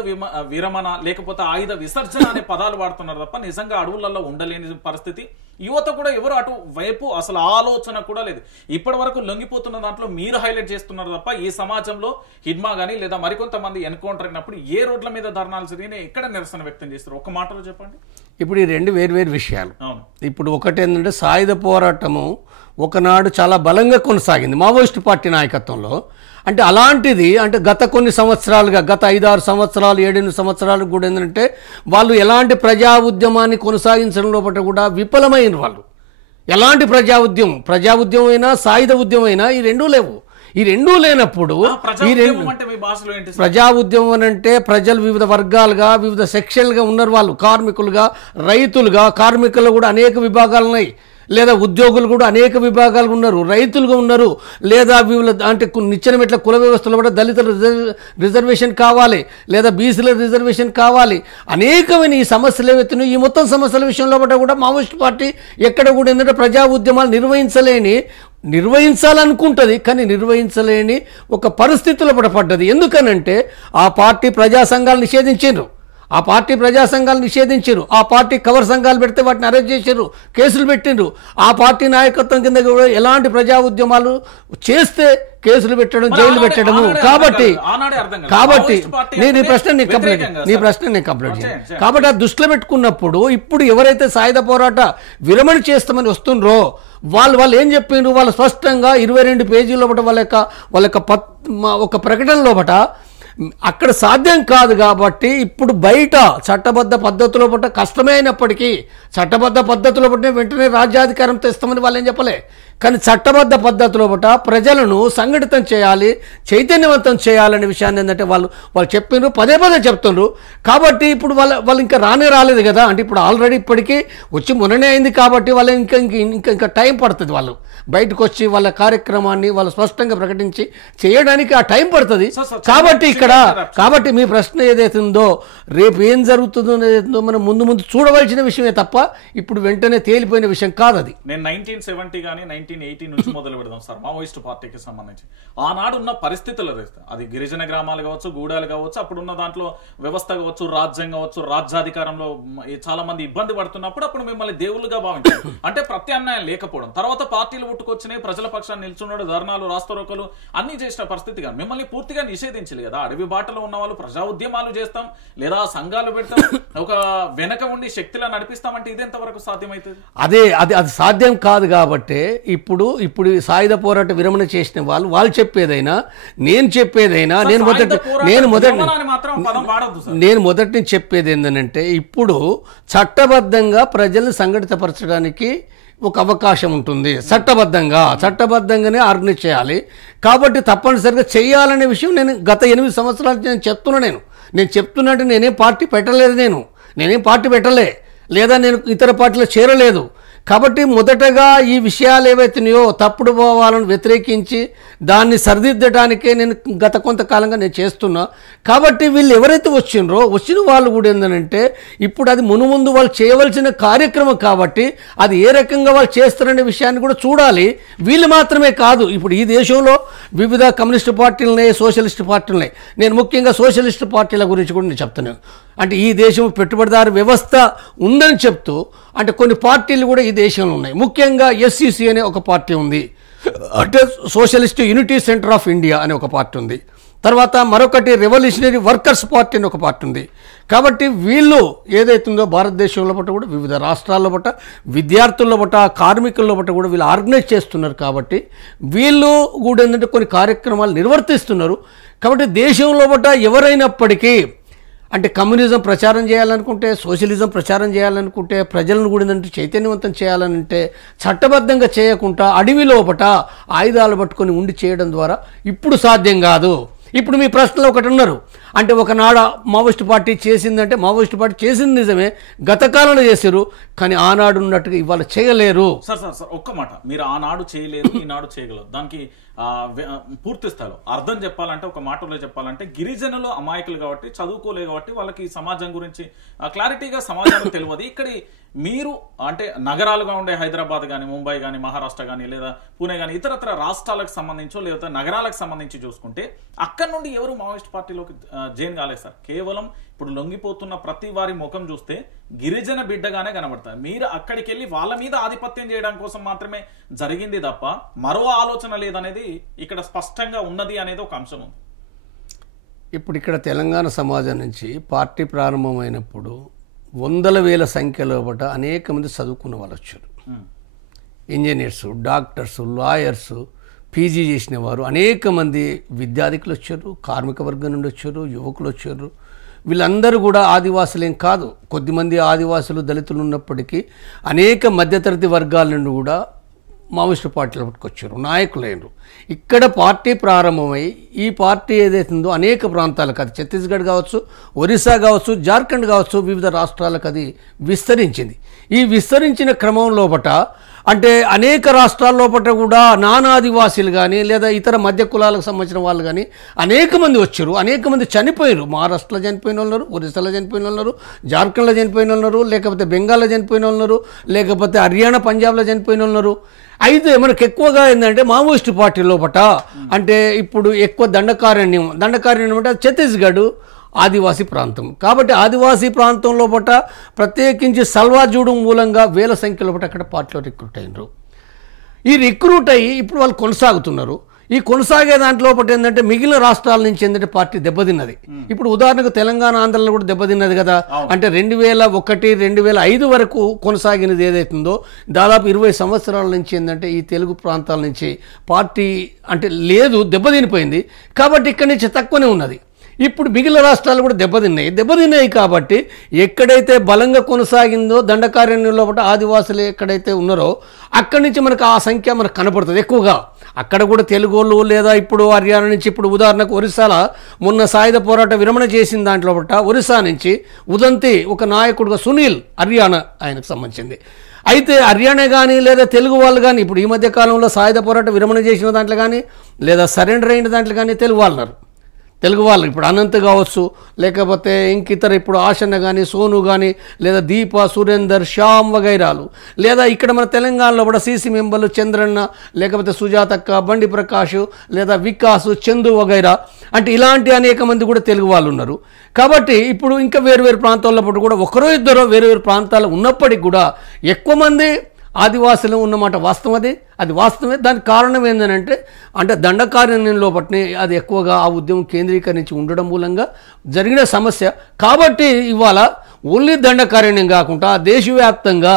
విరమణ లేకపోతే ఆయుధ విసర్జన అనే పదాలు వాడుతున్నారు తప్ప నిజంగా అడవులలో ఉండలేని పరిస్థితి. యువత కూడా ఎవరు అటు వైపు అసలు ఆలోచన కూడా లేదు. ఇప్పటి వరకు లొంగిపోతున్న దాంట్లో మీరు హైలైట్ చేస్తున్నారు తప్ప ఈ సమాజంలో హిడ్మా గానీ లేదా మరికొంతమంది ఎన్కౌంటర్ అయినప్పుడు ఏ రోడ్ల మీద ధర్నాలు జరిగినా ఎక్కడ నిరసన వ్యక్తం చేస్తారు? ఒక్క మాటలో చెప్పండి. ఇప్పుడు ఈ రెండు వేరు విషయాలు. ఇప్పుడు ఒకటేంటంటే, సాయుధ పోరాటము ఒకనాడు చాలా బలంగా కొనసాగింది మావోయిస్టు పార్టీ నాయకత్వంలో. అంటే అలాంటిది, అంటే గత కొన్ని సంవత్సరాలుగా, గత 5-6 సంవత్సరాలు, 7-8 సంవత్సరాలకు కూడా ఏంటంటే వాళ్ళు ఎలాంటి ప్రజా ఉద్యమాన్ని కొనసాగించడం లోపల కూడా విఫలమైన వాళ్ళు. ఎలాంటి ప్రజా ఉద్యమం అయినా, సాయుధ ఉద్యమం అయినా ఈ రెండూ లేవు. ఈ రెండూ లేనప్పుడు ఈ రెండు అంటే మీ భాషలో ఏంటి? ప్రజా ఉద్యమం అంటే ప్రజలు వివిధ వర్గాలుగా వివిధ సెక్షన్లుగా ఉన్నారు. వాళ్ళు కార్మికులుగా, రైతులుగా, కార్మికులు కూడా అనేక విభాగాలు ఉన్నాయి, లేదా ఉద్యోగులు కూడా అనేక విభాగాలు ఉన్నారు, రైతులుగా ఉన్నారు, లేదా వివిధ అంటే నిచ్చెన మెట్ల కుల వ్యవస్థలో కూడా దళితుల రిజర్వేషన్ కావాలి, లేదా బీసీల రిజర్వేషన్ కావాలి. అనేకమైన ఈ సమస్యలు ఏవైతున్నాయి, ఈ మొత్తం సమస్యల విషయంలో కూడా మావోయిస్ట్ పార్టీ ఎక్కడ కూడా ఏంటంటే ప్రజా ఉద్యమాలు నిర్వహించాలనుకుంటుంది, కానీ నిర్వహించలేని ఒక పరిస్థితుల్లో పడ్డది. ఎందుకనంటే ఆ పార్టీ ప్రజా సంఘాలు నిషేధించారు, ఆ పార్టీ ప్రజా సంఘాలు నిషేధించారు, ఆ పార్టీ కవర్ సంఘాలు పెడితే వాటిని అరెస్ట్ చేశారు, కేసులు పెట్టిండ్రు. ఆ పార్టీ నాయకత్వం కింద కూడా ఎలాంటి ప్రజా ఉద్యమాలు చేస్తే కేసులు పెట్టడం, జైలు పెట్టడము. కాబట్టి నేను ఈ ప్రశ్న కంప్లీట్ చేయాలి. కాబట్టి ఆ దృష్టిలో పెట్టుకున్నప్పుడు ఇప్పుడు ఎవరైతే సాయుధ పోరాట విరమణ చేస్తామని వస్తుండ్రో వాళ్ళు ఏం చెప్పిండ్రు, వాళ్ళు స్పష్టంగా 22 పేజీల లోపల వాళ్ళ యొక్క ఒక ప్రకటన లోపల అక్కడ సాధ్యం కాదు కాబట్టి ఇప్పుడు బయట చట్టబద్ధ పద్ధతిలో పట్ల కష్టమే అయినప్పటికీ చట్టబద్ధ పద్ధతిలో పట్టిన వెంటనే రాజ్యాధికారం తెస్తామని వాళ్ళు ఏం చెప్పలే. కానీ చట్టబద్ధ పద్ధతిలో పట్ల ప్రజలను సంఘటితం చేయాలి, చైతన్యవంతం చేయాలనే విషయాన్ని ఏంటంటే వాళ్ళు చెప్పిండ్రు, పదే చెప్తుండ్రు. కాబట్టి ఇప్పుడు వాళ్ళు ఇంకా రాలేదు కదా, అంటే ఇప్పుడు ఆల్రెడీ ఇప్పటికీ వచ్చి మొన్ననే అయింది కాబట్టి వాళ్ళు ఇంకా టైం పడుతుంది. వాళ్ళు బయటకు వచ్చి వాళ్ళ కార్యక్రమాన్ని వాళ్ళు స్పష్టంగా ప్రకటించి చేయడానికి ఆ టైం పడుతుంది. కాబట్టి మీ ప్రశ్న ఏదైతే ఉందో రేపు ఏం జరుగుతుందో మనం ముందు చూడవలసిన విషయమే తప్ప ఇప్పుడు వెంటనే తేలిపోయిన విషయం కాదు. అది నేను 1970 కానీ 1980 నుంచి మొదలు పెడదాం సార్. మావోయిస్ట్ పార్టీకి సంబంధించి ఆనాడు ఉన్న పరిస్థితులు అది గిరిజన గ్రామాలు కావచ్చు, గూడాలు కావచ్చు, అప్పుడున్న దాంట్లో వ్యవస్థ కావచ్చు, రాజ్యం కావచ్చు, రాజ్యాధికారంలో చాలా మంది ఇబ్బంది పడుతున్నప్పుడు అప్పుడు మిమ్మల్ని దేవుళ్ళుగా భావించారు. అంటే ప్రత్యామ్నాయం లేకపోవడం, తర్వాత పార్టీలు పుట్టుకొచ్చినాయి, ప్రజల పక్షాన్ని నిల్చున్నాడు, ధర్నాలు, రాస్తారోకలు అన్ని చేసిన పరిస్థితిగా మిమ్మల్ని పూర్తిగా నిషేధించలేదు కదా. అడవి బాటలో ఉన్న వాళ్ళు ప్రజా ఉద్యమాలు చేస్తాం, లేదా సంఘాలు పెడతాం, ఒక వెనక ఉండి శక్తిలా నడిపిస్తామంటే ఇదెంత వరకు సాధ్యమవుతుంది? అది సాధ్యం కాదు. కాబట్టి ఇప్పుడు సాయుధ పోరాట విరమణ చేసిన వాళ్ళు చెప్పేదైనా నేను చెప్పేదైనా నేను మొదటి నుంచి చెప్పేది ఏంటంటే ఇప్పుడు చట్టబద్ధంగా ప్రజల్ని సంఘటితపరచడానికి ఒక అవకాశం ఉంటుంది. చట్టబద్ధంగానే ఆర్గనైజ్ చేయాలి. కాబట్టి తప్పనిసరిగా చేయాలనే విషయం నేను గత 8 సంవత్సరాల నుంచి నేను చెప్తున్నట్టు నేనేం పార్టీ పెట్టలే, లేదా నేను ఇతర పార్టీలో చేరలేదు. కాబట్టి మొదటగా ఈ విషయాలు ఏవైతున్నాయో తప్పుడు భావాలను వ్యతిరేకించి దాన్ని సరిదిద్దడానికే నేను గత కొంతకాలంగా నేను చేస్తున్నా. కాబట్టి వీళ్ళు ఎవరైతే వచ్చిన వాళ్ళు కూడా ఏంటంటే ఇప్పుడు అది మునుముందు వాళ్ళు చేయవలసిన కార్యక్రమం కాబట్టి అది ఏ రకంగా వాళ్ళు చేస్తారనే విషయాన్ని కూడా చూడాలి. వీళ్ళు మాత్రమే కాదు, ఇప్పుడు ఈ దేశంలో వివిధ కమ్యూనిస్టు పార్టీలున్నాయి, సోషలిస్ట్ పార్టీలున్నాయి. నేను ముఖ్యంగా సోషలిస్ట్ పార్టీల గురించి కూడా నేను చెప్తున్నాను. అంటే ఈ దేశం పెట్టుబడిదారు వ్యవస్థ ఉందని చెప్తూ అంటే కొన్ని పార్టీలు కూడా ఈ దేశంలో ఉన్నాయి. ముఖ్యంగా ఎస్సీసీ అనే ఒక పార్టీ ఉంది, అంటే socialist unity centre of India అనే ఒక పార్టీ ఉంది. తర్వాత మరొకటి రెవల్యూషనరీ వర్కర్స్ పార్టీ అని ఒక పార్టీ ఉంది. కాబట్టి వీళ్ళు ఏదైతుందో భారతదేశంలో పట్ల కూడా వివిధ రాష్ట్రాల్లో పట్ల విద్యార్థుల్లో పట్ల కార్మికుల్లో పట్ల కూడా వీళ్ళు ఆర్గనైజ్ చేస్తున్నారు. కాబట్టి వీళ్ళు కూడా ఏంటంటే కొన్ని కార్యక్రమాలు నిర్వర్తిస్తున్నారు. కాబట్టి దేశంలో పట్ల ఎవరైనప్పటికీ అంటే కమ్యూనిజం ప్రచారం చేయాలనుకుంటే, సోషలిజం ప్రచారం చేయాలనుకుంటే, ప్రజలను కూడా ఏంటంటే చైతన్యవంతం చేయాలనంటే చట్టబద్ధంగా చేయకుండా అడవి లోపట ఆయుధాలు పట్టుకొని ఉండి చేయడం ద్వారా ఇప్పుడు సాధ్యం కాదు. ఇప్పుడు మీ ప్రశ్నలో ఒకటి ఉన్నారు, అంటే ఒకనాడు మావోయిస్ట్ పార్టీ చేసిందంటే మావోయిస్ట్ పార్టీ చేసింది నిజమే, గత కాలంలో చేశారు, కానీ ఆనాడు ఉన్నట్టుగా ఇవాళ చేయలేరు. సార్ ఒక్క మాట, మీరు ఆనాడు చేయలేరు, ఈనాడు చేయగలరు, దానికి పూర్తి స్థాయిలో అర్థం చెప్పాలంటే, ఒక మాటలో చెప్పాలంటే గిరిజనులు అమాయకులు కాబట్టి, చదువుకోలేదు కాబట్టి వాళ్ళకి సమాజం గురించి క్లారిటీగా సమాజానికి తెలియదు. ఇక్కడి మీరు అంటే నగరాలుగా ఉండే హైదరాబాద్ కానీ, ముంబై కానీ, మహారాష్ట్ర కానీ, లేదా పూణే కానీ ఇతరత్ర రాష్ట్రాలకు సంబంధించో లేదా నగరాలకు సంబంధించి చూసుకుంటే అక్కడ నుండి ఎవరు మావోయిస్ట్ పార్టీలోకి జైన్ కాలేదు సార్. కేవలం ఇప్పుడు లొంగిపోతున్న ప్రతి వారి ముఖం చూస్తే గిరిజన బిడ్డగానే కనబడతారు. మీరు అక్కడికి వెళ్ళి వాళ్ళ మీద ఆధిపత్యం చేయడం కోసం మాత్రమే జరిగింది తప్ప మరో ఆలోచన లేదనేది ఇక్కడ స్పష్టంగా ఉన్నది అనేది ఒక అంశం ఉంది. ఇప్పుడు ఇక్కడ తెలంగాణ సమాజం నుంచి పార్టీ ప్రారంభమైనప్పుడు 100,000 సంఖ్యలో బట్ట అనేక మంది చదువుకున్న వాళ్ళు వచ్చారు. ఇంజనీర్సు, డాక్టర్సు, లాయర్సు, పీజీ చేసిన వారు అనేక మంది విద్యార్థికులు వచ్చారు, కార్మిక వర్గం నుండి వచ్చారు, యువకులు వచ్చారు. వీళ్ళందరూ కూడా ఆదివాసులేం కాదు. కొద్దిమంది ఆదివాసులు, దళితులు ఉన్నప్పటికీ అనేక మధ్యతరగతి వర్గాల నుండి కూడా మావోయిస్టు పార్టీలోకి వచ్చారు, నాయకులైనరు. ఇక్కడ పార్టీ ప్రారంభమై ఈ పార్టీ ఏదైతుందో అనేక ప్రాంతాలకు, అది ఛత్తీస్గఢ్ కావచ్చు, ఒరిస్సా కావచ్చు, జార్ఖండ్ కావచ్చు, వివిధ రాష్ట్రాలకు అది విస్తరించింది. ఈ విస్తరించిన క్రమం లోపట అంటే అనేక రాష్ట్రాల లోపల కూడా నానాదివాసీలు కానీ లేదా ఇతర మధ్య కులాలకు సంబంధించిన వాళ్ళు కానీ అనేక మంది వచ్చారు, అనేక మంది చనిపోయారు. మహారాష్ట్రలో చనిపోయిన ఉన్నారు, ఒరిస్సాలో చనిపోయిన ఉన్నారు, జార్ఖండ్లో చనిపోయిన ఉన్నారు, లేకపోతే బెంగాల్లో చనిపోయిన ఉన్నారు, లేకపోతే హర్యానా పంజాబ్లో చనిపోయిన ఉన్నారు. అయితే మనకు ఎక్కువగా ఏంటంటే మావోయిస్టు పార్టీ లోపట అంటే ఇప్పుడు ఎక్కువ దండకారణ్యం అంటే ఛత్తీస్గఢ్ ఆదివాసీ ప్రాంతం. కాబట్టి ఆదివాసీ ప్రాంతంలో పట్ట ప్రత్యేకించి సల్వాజూడు మూలంగా వేల సంఖ్యలో పట్ట అక్కడ పార్టీలో రిక్రూట్ అయినరు. ఈ రిక్రూట్ అయ్యి ఇప్పుడు వాళ్ళు కొనసాగుతున్నారు. ఈ కొనసాగే దాంట్లో ఒకటి ఏంటంటే మిగిలిన రాష్ట్రాల నుంచి ఏంటంటే పార్టీ దెబ్బతిన్నది. ఇప్పుడు ఉదాహరణకు తెలంగాణ, ఆంధ్రలో కూడా దెబ్బతిన్నది కదా. అంటే 2001, 2005 వరకు కొనసాగినది ఏదైతుందో దాదాపు 20 సంవత్సరాల నుంచి ఏంటంటే ఈ తెలుగు ప్రాంతాల నుంచి పార్టీ అంటే లేదు, దెబ్బతినిపోయింది. కాబట్టి ఇక్కడి నుంచి తక్కువనే ఉన్నది. ఇప్పుడు మిగిలిన రాష్ట్రాలు కూడా దెబ్బతిన్నాయి కాబట్టి ఎక్కడైతే బలంగా కొనసాగిందో దండకారణ్యంలో పాటు ఆదివాసులు ఎక్కడైతే ఉన్నారో అక్కడి నుంచి మనకు ఆ సంఖ్య మనకు కనపడుతుంది ఎక్కువగా. అక్కడ కూడా తెలుగోళ్ళు లేదా ఇప్పుడు హర్యానా నుంచి, ఇప్పుడు ఉదాహరణకు ఒరిస్సాలో మొన్న సాయుధ పోరాట విరమణ చేసిన దాంట్లో పట్ట ఒరిస్సా నుంచి ఉదంతి ఒక నాయకుడుగా సునీల్, హర్యానా ఆయనకు సంబంధించింది. అయితే హర్యానా కానీ లేదా తెలుగు వాళ్ళు కానీ ఇప్పుడు ఈ మధ్య కాలంలో సాయుధ పోరాట విరమణ చేసిన దాంట్లో కానీ లేదా సరెండర్ అయిన దాంట్లో కానీ తెలుగు వాళ్ళు ఇప్పుడు అనంత్ కావచ్చు, లేకపోతే ఇంకితర ఇప్పుడు ఆశన్న కానీ, సోను కానీ, లేదా దీప, సురేందర్, శ్యామ్ వగైరాలు, లేదా ఇక్కడ మన తెలంగాణలో కూడా సీసీ మెంబర్లు చంద్రన్న, లేకపోతే సుజాతక్క, బండి ప్రకాష్, లేదా వికాసు, చందు వగైరా, అంటే ఇలాంటి అనేక మంది కూడా తెలుగు వాళ్ళు ఉన్నారు. కాబట్టి ఇప్పుడు ఇంకా వేరు ప్రాంతాల్లో కూడా ఒకరో ఇద్దరో వేరు ప్రాంతాలు ఉన్నప్పటికీ కూడా ఎక్కువ మంది ఆదివాసులు ఉన్నమాట అది వాస్తవమే. దానికి కారణం ఏంటంటే అంటే దండకారణ్యంలో పట్టిన అది ఎక్కువగా ఆ ఉద్యమం కేంద్రీకరించి ఉండడం మూలంగా జరిగిన సమస్య. కాబట్టి ఇవాళ ఓన్లీ దండకారణ్యం కాకుండా దేశవ్యాప్తంగా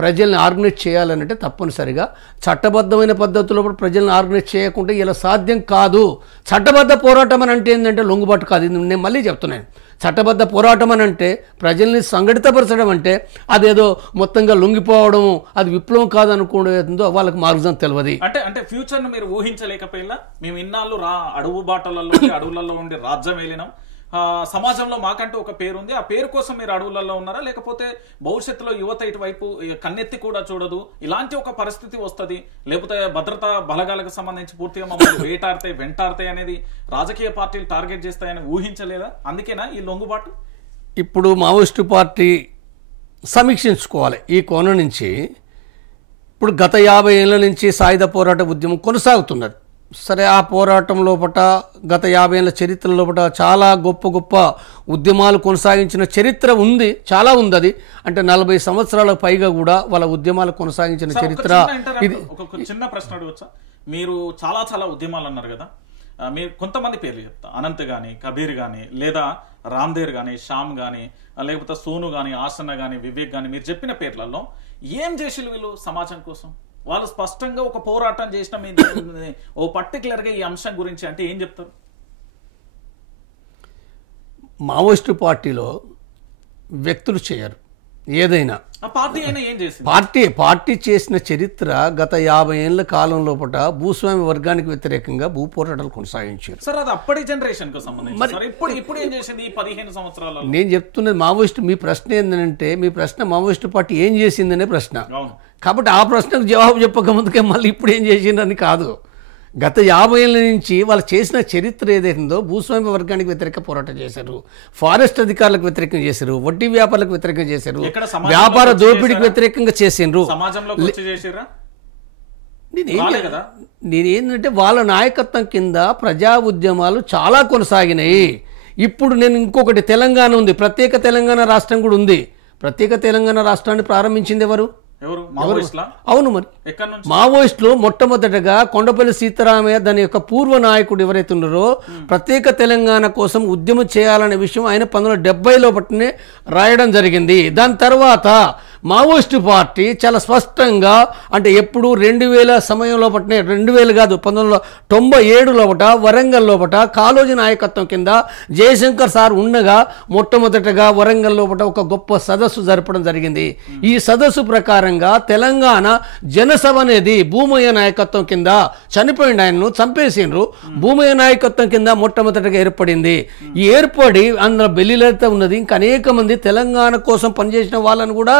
ప్రజల్ని ఆర్గనైజ్ చేయాలంటే తప్పనిసరిగా చట్టబద్ధమైన పద్ధతిలో ప్రజల్ని ఆర్గనైజ్ చేయకుంటే ఇలా సాధ్యం కాదు. చట్టబద్ధ పోరాటం అని అంటే ఏంటంటే లొంగుబాటు కాదు. నేను మళ్ళీ చెప్తున్నాను, చట్టబద్ధ పోరాటం అని అంటే ప్రజల్ని సంఘటితపరచడం అంటే అదేదో మొత్తంగా లొంగిపోవడం, అది విప్లవం కాదనుకుంటుందో వాళ్ళకి మార్గం తెలియదు. అంటే ఫ్యూచర్ ను మీరు ఊహించలేకపోయినా మేము ఇన్నాళ్ళు అడవు బాటలలో అడవులలో ఉండి రాజ్యం వెళ్ళినాం, సమాజంలో మాకంటూ ఒక పేరు ఉంది, ఆ పేరు కోసం మీరు అడవులలో ఉన్నారా, లేకపోతే భవిష్యత్తులో యువత ఇటువైపు కన్నెత్తి కూడా చూడదు ఇలాంటి ఒక పరిస్థితి వస్తుంది, లేకపోతే భద్రతా బలగాలకు సంబంధించి పూర్తిగా మమ్మల్ని వెంటాడతాయి అనేది రాజకీయ పార్టీలు టార్గెట్ చేస్తాయని ఊహించలేదా? అందుకేనా ఈ లొంగుబాటు? ఇప్పుడు మావోయిస్టు పార్టీ సమీక్షించుకోవాలి ఈ కోణం నుంచి. ఇప్పుడు గత 50 ఏళ్ల నుంచి సాయుధ పోరాట ఉద్యమం కొనసాగుతున్నది. సరే, ఆ పోరాటం లోపట గత 50 ఏళ్ళ చరిత్ర లోపట చాలా గొప్ప ఉద్యమాలు కొనసాగించిన చరిత్ర ఉంది, చాలా ఉంది. అది అంటే 40 సంవత్సరాలకు పైగా కూడా వాళ్ళ ఉద్యమాలు కొనసాగించిన చరిత్ర. ఇది ఒక చిన్న ప్రశ్న అడగవచ్చా? మీరు చాలా ఉద్యమాలు అన్నారు కదా, మీరు కొంతమంది పేర్లు చెప్తా, అనంత్ గాని, కబీర్ గాని, లేదా రామ్దేర్ గాని, శ్యామ్ గాని, లేకపోతే సోను గాని, ఆసన్న గాని, వివేక్ గాని, మీరు చెప్పిన పేర్లలో ఏం చేసిలు వీళ్ళు సమాజం కోసం? వాళ్ళు స్పష్టంగా ఒక పోరాటం చేసిన ఓ పర్టికులర్ గా ఈ అంశం గురించి అంటే ఏం చెప్తారు? మావోయిస్టు పార్టీలో వ్యక్తులు చేయరు ఏదైనా. పార్టీ చేసిన చరిత్ర గత 50 ఏళ్ల కాలం లోపల భూస్వామి వర్గానికి వ్యతిరేకంగా భూ పోరాటాలు కొనసాగించారు. సార్, అది అప్పటి జనరేషన్ కు సంబంధించి ఇప్పుడు ఏం చేసింది ఈ 15 సంవత్సరాలలో? నేను చెప్తున్నది మావోయిస్టు. మీ ప్రశ్న ఏంటంటే మీ ప్రశ్న మావోయిస్టు పార్టీ ఏం చేసిందనే ప్రశ్న. కాబట్టి ఆ ప్రశ్నకు జవాబు చెప్పక ముందుకే మళ్ళీ ఇప్పుడు ఏం చేసిందని కాదు. గత 50 ఏళ్ళ నుంచి వాళ్ళు చేసిన చరిత్ర ఏదైతుందో భూస్వామ్య వర్గానికి వ్యతిరేక పోరాటం చేశారు, ఫారెస్ట్ అధికారులకు వ్యతిరేకంగా చేశారు, వడ్డీ వ్యాపారులకు వ్యతిరేకంగా చేశారు, వ్యాపార దోపిడీకి వ్యతిరేకంగా చేసిండ్రు. నేనేంటంటే వాళ్ళ నాయకత్వం కింద ప్రజా ఉద్యమాలు చాలా కొనసాగినాయి. ఇప్పుడు నేను ఇంకొకటి, తెలంగాణ ఉంది, ప్రత్యేక తెలంగాణ రాష్ట్రం కూడా ఉంది. ప్రత్యేక తెలంగాణ రాష్ట్రాన్ని ప్రారంభించింది ఎవరు? అవును, మరి మావోయిస్టులు మొట్టమొదటగా కొండపల్లి సీతారామయ్య దాని యొక్క పూర్వ నాయకుడు ఎవరైతే ఉన్నారో ప్రత్యేక తెలంగాణ కోసం ఉద్యమం చేయాలనే విషయం ఆయన 1970లో పట్టినే రాయడం జరిగింది. దాని తర్వాత మావోయిస్టు పార్టీ చాలా స్పష్టంగా అంటే ఎప్పుడు 2000 సమయంలో పట్టిన 2000 కాదు 1997 లోపట వరంగల్ లోపట కాళోజీ నాయకత్వం కింద జయశంకర్ సార్ ఉండగా మొట్టమొదటగా వరంగల్ లోపట ఒక గొప్ప సదస్సు జరపడం జరిగింది. ఈ సదస్సు ప్రకారంగా తెలంగాణ జనసభ అనేది భూమయ్య నాయకత్వం కింద చనిపోయింది, ఆయన్ను చంపేసిండ్రు. భూమయ్య నాయకత్వం కింద మొట్టమొదటగా ఏర్పడింది. ఈ ఏర్పడి అందులో బెల్లిలత ఉన్నది, ఇంకా అనేక మంది తెలంగాణ కోసం పనిచేసిన వాళ్ళను కూడా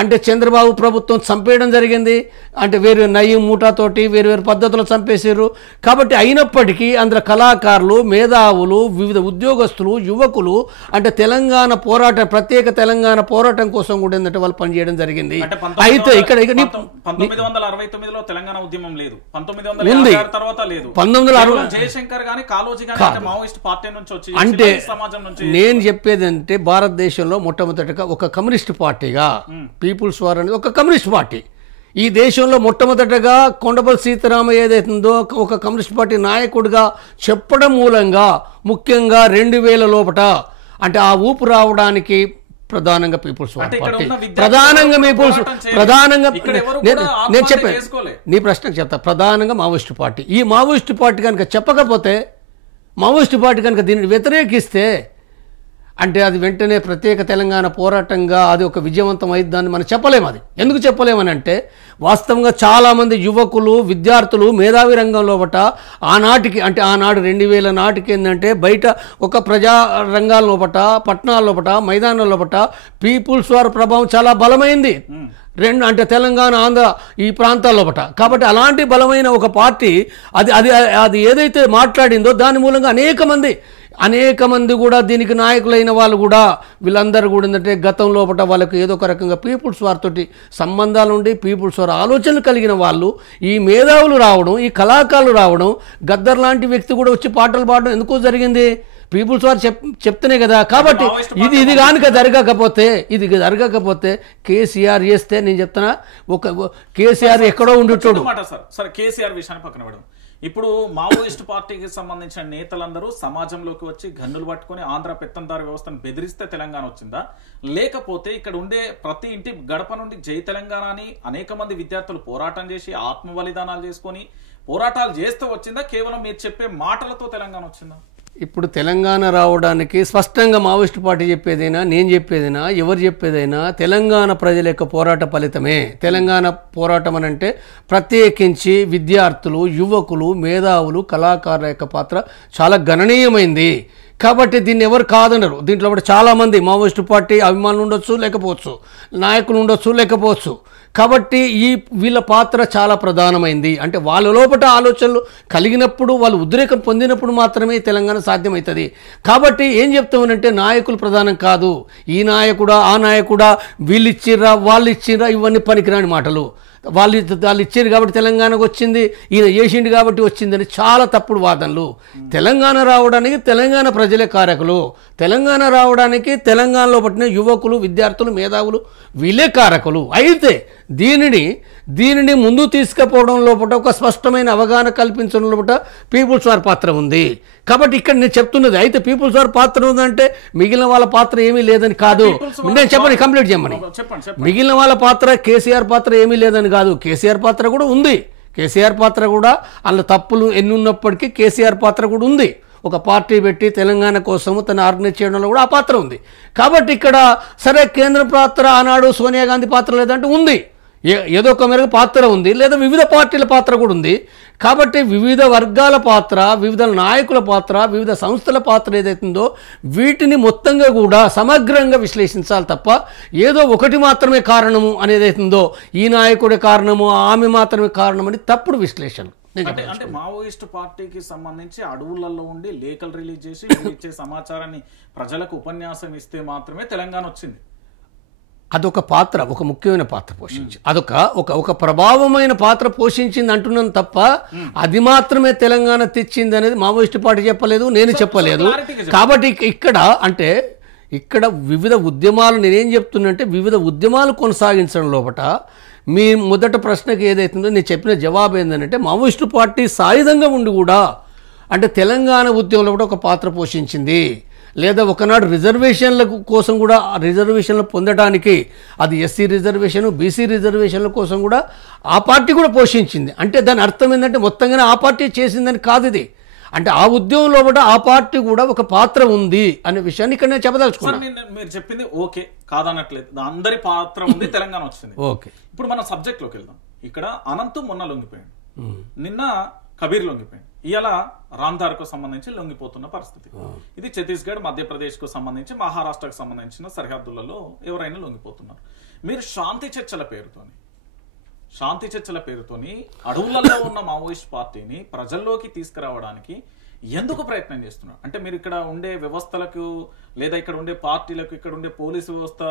అంటే చంద్రబాబు ప్రభుత్వం చంపేయడం జరిగింది. అంటే వేరు నయీం మూటాతోటి వేరు పద్ధతులు చంపేశారు. కాబట్టి అయినప్పటికీ అందులో కళాకారులు, మేధావులు, వివిధ ఉద్యోగస్తులు, యువకులు అంటే తెలంగాణ పోరాటం, ప్రత్యేక తెలంగాణ పోరాటం కోసం కూడా ఏంటంటే వాళ్ళు పనిచేయడం జరిగింది. అయితే ఇక్కడ 1969లో తెలంగాణ ఉద్యమం లేదు, 1960 తర్వాత లేదు. 1960 జయశంకర్ గాని కాళోజీ గాని మావోయిస్ట్ పార్టీ నుంచి వచ్చి అంటే సమాజం నుంచి నేను చెప్పేది అంటే భారతదేశంలో మొట్టమొదటిగా ఒక కమ్యూనిస్ట్ పార్టీగా పీపుల్స్ వార్ అనేది ఒక కమ్యూనిస్ట్ పార్టీ. ఈ దేశంలో మొట్టమొదటగా కొండపల్లి సీతారామయ్య ఏదైతుందో ఒక కమ్యూనిస్ట్ పార్టీ నాయకుడిగా చెప్పడం మూలంగా ముఖ్యంగా 2000 లోపట అంటే ఆ ఊపు రావడానికి ప్రధానంగా పీపుల్స్ వార్ పార్టీ, ప్రధానంగా నేను చెప్పాను నీ ప్రశ్నకు చెప్తా, ప్రధానంగా మావోయిస్టు పార్టీ. ఈ మావోయిస్టు పార్టీ కనుక చెప్పకపోతే, మావోయిస్టు పార్టీ కనుక దీన్ని వ్యతిరేకిస్తే అంటే అది వెంటనే ప్రత్యేక తెలంగాణ పోరాటంగా అది ఒక విజయవంతం అయిద్దాన్ని మనం చెప్పలేము. అది ఎందుకు చెప్పలేమని అంటే వాస్తవంగా చాలామంది యువకులు, విద్యార్థులు మేధావి రంగంలో ఆనాటికి అంటే ఆనాడు 2000 నాటికి ఏంటంటే బయట ఒక ప్రజా రంగాల లోపట, పట్టణాల లోపట, మైదానాల లోపట పీపుల్స్ వార్ ప్రభావం చాలా బలమైంది. అంటే తెలంగాణ, ఆంధ్ర ఈ ప్రాంతాల్లో లోపట. కాబట్టి అలాంటి బలమైన ఒక పార్టీ అది అది అది ఏదైతే మాట్లాడిందో దాని మూలంగా అనేక మంది కూడా దీనికి నాయకులైన వాళ్ళు కూడా వీళ్ళందరూ కూడా ఏంటంటే గతం లోపల వాళ్ళకి ఏదో ఒక రకంగా పీపుల్స్ వార్ తోటి సంబంధాలు ఉండి పీపుల్స్ వార్ ఆలోచనలు కలిగిన వాళ్ళు, ఈ మేధావులు రావడం, ఈ కళాకారులు రావడం, గద్దర్ లాంటి వ్యక్తి కూడా వచ్చి పాటలు పాడడం ఎందుకు జరిగింది? పీపుల్స్ వార్ చెప్తేనే కదా. కాబట్టి ఇది కనుక జరగకపోతే కేసీఆర్ చేస్తే నేను చెప్తున్నా ఒక కేసీఆర్ ఎక్కడో ఉండేటోడు. కేసీఆర్ విషయాన్ని పక్కన పెడదాం. ఇప్పుడు మావోయిస్ట్ పార్టీకి సంబంధించిన నేతలందరూ సమాజంలోకి వచ్చి గన్నులు పట్టుకుని ఆంధ్ర పెత్తందారు వ్యవస్థను బెదిరిస్తే తెలంగాణ వచ్చిందా, లేకపోతే ఇక్కడ ఉండే ప్రతి ఇంటి గడప నుండి జై తెలంగాణ అని అనేక మంది విద్యార్థులు పోరాటం చేసి ఆత్మ బలిదానాలు చేసుకొని పోరాటాలు చేస్తూ వచ్చిందా, కేవలం మీరు చెప్పే మాటలతో తెలంగాణ వచ్చిందా? ఇప్పుడు తెలంగాణ రావడానికి స్పష్టంగా మావోయిస్టు పార్టీ చెప్పేదైనా, నేను చెప్పేదైనా, ఎవరు చెప్పేదైనా తెలంగాణ ప్రజల యొక్క పోరాట ఫలితమే. తెలంగాణ పోరాటం అని అంటే ప్రత్యేకించి విద్యార్థులు, యువకులు, మేధావులు, కళాకారుల యొక్క పాత్ర చాలా గణనీయమైంది. కాబట్టి దీన్ని ఎవరు కాదనరు. దీంట్లో కూడా చాలామంది మావోయిస్టు పార్టీ అభిమానులు ఉండొచ్చు, లేకపోవచ్చు, నాయకులు ఉండొచ్చు, లేకపోవచ్చు. కాబట్టి వీళ్ళ పాత్ర చాలా ప్రధానమైంది. అంటే వాళ్ళ లోపల ఆలోచనలు కలిగినప్పుడు, వాళ్ళు ఉద్రేకం పొందినప్పుడు మాత్రమే తెలంగాణ సాధ్యమవుతుంది. కాబట్టి ఏం చెప్తామనంటే నాయకులు ప్రధానం కాదు, ఈ నాయకుడా ఆ నాయకుడా, వీళ్ళు ఇచ్చిర్రా వాళ్ళు ఇచ్చిర్రా, ఇవన్నీ పనికిరాని మాటలు. వాళ్ళు ఇచ్చారు కాబట్టి తెలంగాణకు వచ్చింది, ఈయన చేసిండు కాబట్టి వచ్చిందని చాలా తప్పుడు వాదనలు. తెలంగాణ రావడానికి తెలంగాణ ప్రజలే కారకులు. తెలంగాణ రావడానికి తెలంగాణలో పట్టిన యువకులు, విద్యార్థులు, మేధావులు వీళ్ళే కారకులు. అయితే దీనిని ముందు తీసుకుపోవడం లోపల ఒక స్పష్టమైన అవగాహన కల్పించడం లోపల పీపుల్స్ వార్ పాత్ర ఉంది. కాబట్టి ఇక్కడ నేను చెప్తున్నది అయితే పీపుల్స్ వార్ పాత్ర ఉందంటే మిగిలిన వాళ్ళ పాత్ర ఏమీ లేదని కాదు. నేను చెప్పండి, కంప్లీట్ చేయమని. మిగిలిన వాళ్ళ పాత్ర, కేసీఆర్ పాత్ర ఏమీ లేదని కాదు. కేసీఆర్ పాత్ర కూడా ఉంది. కేసీఆర్ పాత్ర కూడా అందులో తప్పులు ఎన్ని ఉన్నప్పటికీ కేసీఆర్ పాత్ర కూడా ఉంది. ఒక పార్టీ పెట్టి తెలంగాణ కోసము తను ఆర్గనైజ్ చేయడంలో కూడా ఆ పాత్ర ఉంది. కాబట్టి ఇక్కడ సరే కేంద్ర పాత్ర ఆనాడు సోనియా గాంధీ పాత్ర లేదంటే ఉంది, ఏదో ఒక మేరకు పాత్ర ఉంది, లేదా వివిధ పార్టీల పాత్ర కూడా ఉంది. కాబట్టి వివిధ వర్గాల పాత్ర, వివిధ నాయకుల పాత్ర, వివిధ సంస్థల పాత్ర ఏదైతుందో వీటిని మొత్తంగా కూడా సమగ్రంగా విశ్లేషించాలి తప్ప ఏదో ఒకటి మాత్రమే కారణము అనేదైతుందో, ఈ నాయకుడే కారణము, ఆమె మాత్రమే కారణమని తప్పుడు విశ్లేషణ. అంటే మావోయిస్ట్ పార్టీకి సంబంధించి అడవులలో ఉండి లేఖలు రిలీజ్ చేసి ఇచ్చే సమాచారాన్ని ప్రజలకు ఉపన్యాసం ఇస్తే మాత్రమే తెలంగాణ వచ్చింది. అదొక పాత్ర, ఒక ముఖ్యమైన పాత్ర పోషించింది. అదొక ఒక ప్రభావమైన పాత్ర పోషించింది అంటున్నాను తప్ప అది మాత్రమే తెలంగాణ తెచ్చింది అనేది మావోయిస్టు పార్టీ చెప్పలేదు, నేను చెప్పలేదు. కాబట్టి ఇక్కడ వివిధ ఉద్యమాలు, నేనేం చెప్తున్నంటే వివిధ ఉద్యమాలు కొనసాగించడం లోపల మీ మొదట ప్రశ్నకి ఏదైతుందో నేను చెప్పిన జవాబు ఏంటంటే మావోయిస్టు పార్టీ సాయుధంగా ఉండి కూడా అంటే తెలంగాణ ఉద్యమంలో కూడా ఒక పాత్ర పోషించింది. లేదా ఒకనాడు రిజర్వేషన్ల కోసం కూడా రిజర్వేషన్లు పొందడానికి అది ఎస్సీ రిజర్వేషన్ బీసీ రిజర్వేషన్ల కోసం కూడా ఆ పార్టీ కూడా పోషించింది. అంటే దాని అర్థం ఏంటంటే మొత్తంగానే ఆ పార్టీ చేసిందని కాదు ఇది. అంటే ఆ ఉద్యమంలో కూడా ఆ పార్టీ కూడా ఒక పాత్ర ఉంది అనే విషయాన్ని ఇక్కడ నేను చెప్పదలుచుకున్నాను. మీరు చెప్పింది ఓకే, కాదనట్లేదు, అందరి పాత్ర ఉంది, తెలంగాణ వచ్చింది. ఓకే, ఇప్పుడు మన సబ్జెక్ట్ లోకి వెళ్దాం. ఇక్కడ అనంత్ మొన్న లొంగిపోయాడు, నిన్న కబీర్ లొంగిపోయాడు, ఇలా రాంధార్కు సంబంధించి లొంగిపోతున్న పరిస్థితి. ఇది ఛత్తీస్గఢ్, మధ్యప్రదేశ్ కు సంబంధించి, మహారాష్ట్రకు సంబంధించిన సరిహద్దులలో ఎవరైనా లొంగిపోతున్నారు. మీరు శాంతి చర్చల పేరుతోని అడవులలో ఉన్న మావోయిస్ట్ పార్టీని ప్రజల్లోకి తీసుకురావడానికి ఎందుకు ప్రయత్నం చేస్తున్నారు? అంటే మీరు ఇక్కడ ఉండే వ్యవస్థలకు లేదా ఇక్కడ ఉండే పార్టీలకు, ఇక్కడ ఉండే పోలీసు వ్యవస్థ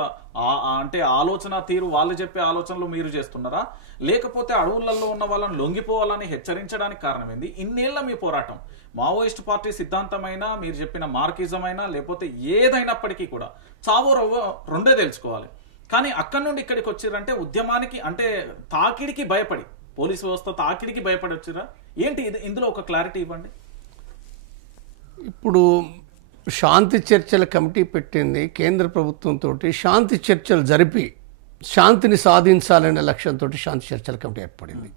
అంటే ఆలోచన తీరు, వాళ్ళు చెప్పే ఆలోచనలు మీరు చేస్తున్నారా, లేకపోతే అడవులలో ఉన్న వాళ్ళని లొంగిపోవాలని హెచ్చరించడానికి కారణం ఏంది? ఇన్నేళ్ల మీ పోరాటం మావోయిస్ట్ పార్టీ సిద్ధాంతమైనా, మీరు చెప్పిన మార్కిజం అయినా, లేకపోతే ఏదైనప్పటికీ కూడా చావో రవ్వ రెండే తెలుసుకోవాలి. కానీ అక్కడి నుండి ఇక్కడికి వచ్చిరంటే ఉద్యమానికి, అంటే తాకిడికి భయపడి, పోలీసు వ్యవస్థ తాకిడికి భయపడి వచ్చిరా ఏంటి? ఇందులో ఒక క్లారిటీ ఇవ్వండి. ఇప్పుడు శాంతి చర్చల కమిటీ పెట్టింది కేంద్ర ప్రభుత్వంతో. శాంతి చర్చలు జరిపి శాంతిని సాధించాలనే లక్ష్యంతో శాంతి చర్చల కమిటీ ఏర్పడింది.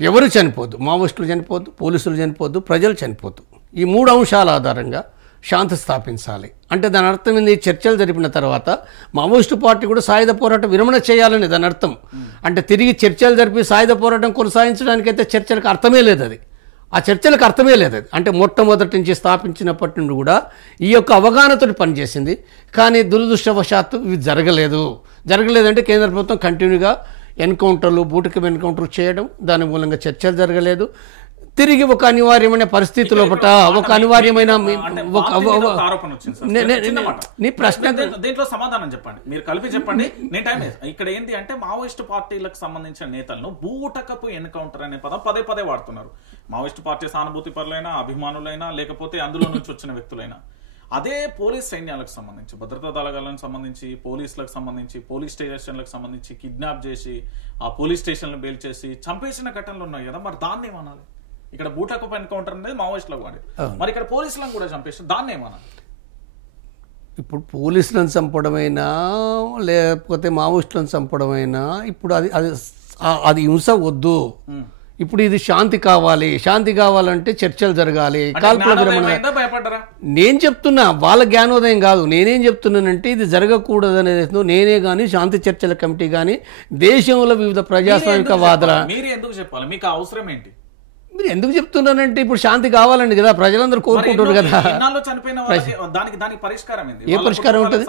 ఎవరు చనిపోద్దు, మావోయిస్టులు చనిపోద్దు, పోలీసులు చనిపోద్దు, ప్రజలు చనిపోద్దు. ఈ 3 అంశాల ఆధారంగా శాంతి స్థాపించాలి. అంటే దాని అర్థం ఏంది? చర్చలు జరిపిన తర్వాత మావోయిస్టు పార్టీ కూడా సాయుధ పోరాటం విరమణ చేయాలని దాని అర్థం. అంటే తిరిగి చర్చలు జరిపి సాయుధ పోరాటం కొనసాగించడానికైతే చర్చలకు అర్థమే లేదు. అది ఆ చర్చలకు అర్థమే లేదు. అది అంటే మొట్టమొదటి నుంచి స్థాపించినప్పటి నుండి కూడా ఈ యొక్క అవగాహనతో పనిచేసింది. కానీ దురదృష్టవశాత్తు ఇవి జరగలేదంటే కేంద్ర ప్రభుత్వం కంటిన్యూగా ఎన్కౌంటర్లు, బూటకం ఎన్కౌంటర్లు చేయడం, దాని మూలంగా చర్చలు జరగలేదు. తిరిగి ఒక అనివార్యమైన పరిస్థితి లోపల ఒక అనివార్యమైన నీ ప్రశ్న దీంట్లో సమాధానం చెప్పండి, మీరు కలిపి చెప్పండి, నేను టైం ఇక్కడ ఏంటి అంటే మావోయిస్టు పార్టీలకు సంబంధించిన నేతలను బూటకపు ఎన్కౌంటర్ అనే పదం పదే వాడుతున్నారు. మావోయిస్టు పార్టీ సానుభూతి పరులైనా, అభిమానులైనా, లేకపోతే అందులో నుంచి వచ్చిన వ్యక్తులైనా. అదే పోలీస్ సైన్యాలకు సంబంధించి, భద్రతా దళాలకు సంబంధించి, పోలీసులకు సంబంధించి, పోలీస్ స్టేషన్లకు సంబంధించి కిడ్నాప్ చేసి ఆ పోలీస్ స్టేషన్లు బెయిల్ చేసి చంపేసిన ఘటనలు ఉన్నాయి కదా, మరి దాన్ని ఏమనాలి? ఇక్కడ బూటకపు ఎన్కౌంటర్ అనేది మావోయిస్టులకు వాడి, మరి ఇక్కడ పోలీసులను కూడా చంపేసి దాన్ని ఏమనాలి? ఇప్పుడు పోలీసులను చంపడమైనా లేకపోతే మావోయిస్టులను చంపడమైనా ఇప్పుడు అది హింస వద్దు. ఇప్పుడు ఇది శాంతి కావాలంటే చర్చలు జరగాలి, కాల్పుల విరమణ. నేను చెప్తున్నా వాళ్ళ జ్ఞానోదయం కాదు. నేనేం చెప్తున్నానంటే ఇది జరగకూడదు అనేది నేనే కానీ, శాంతి చర్చల కమిటీ కానీ, దేశంలో వివిధ ప్రజాస్వామిక వాదుల. మీరు ఎందుకు చెప్పాలి? మీకు అవసరం ఏంటి? మీరు ఎందుకు చెప్తున్నానంటే ఇప్పుడు శాంతి కావాలండి కదా, ప్రజలందరూ కోరుకుంటారు కదా. ఏ పరిష్కారం ఉంటుంది?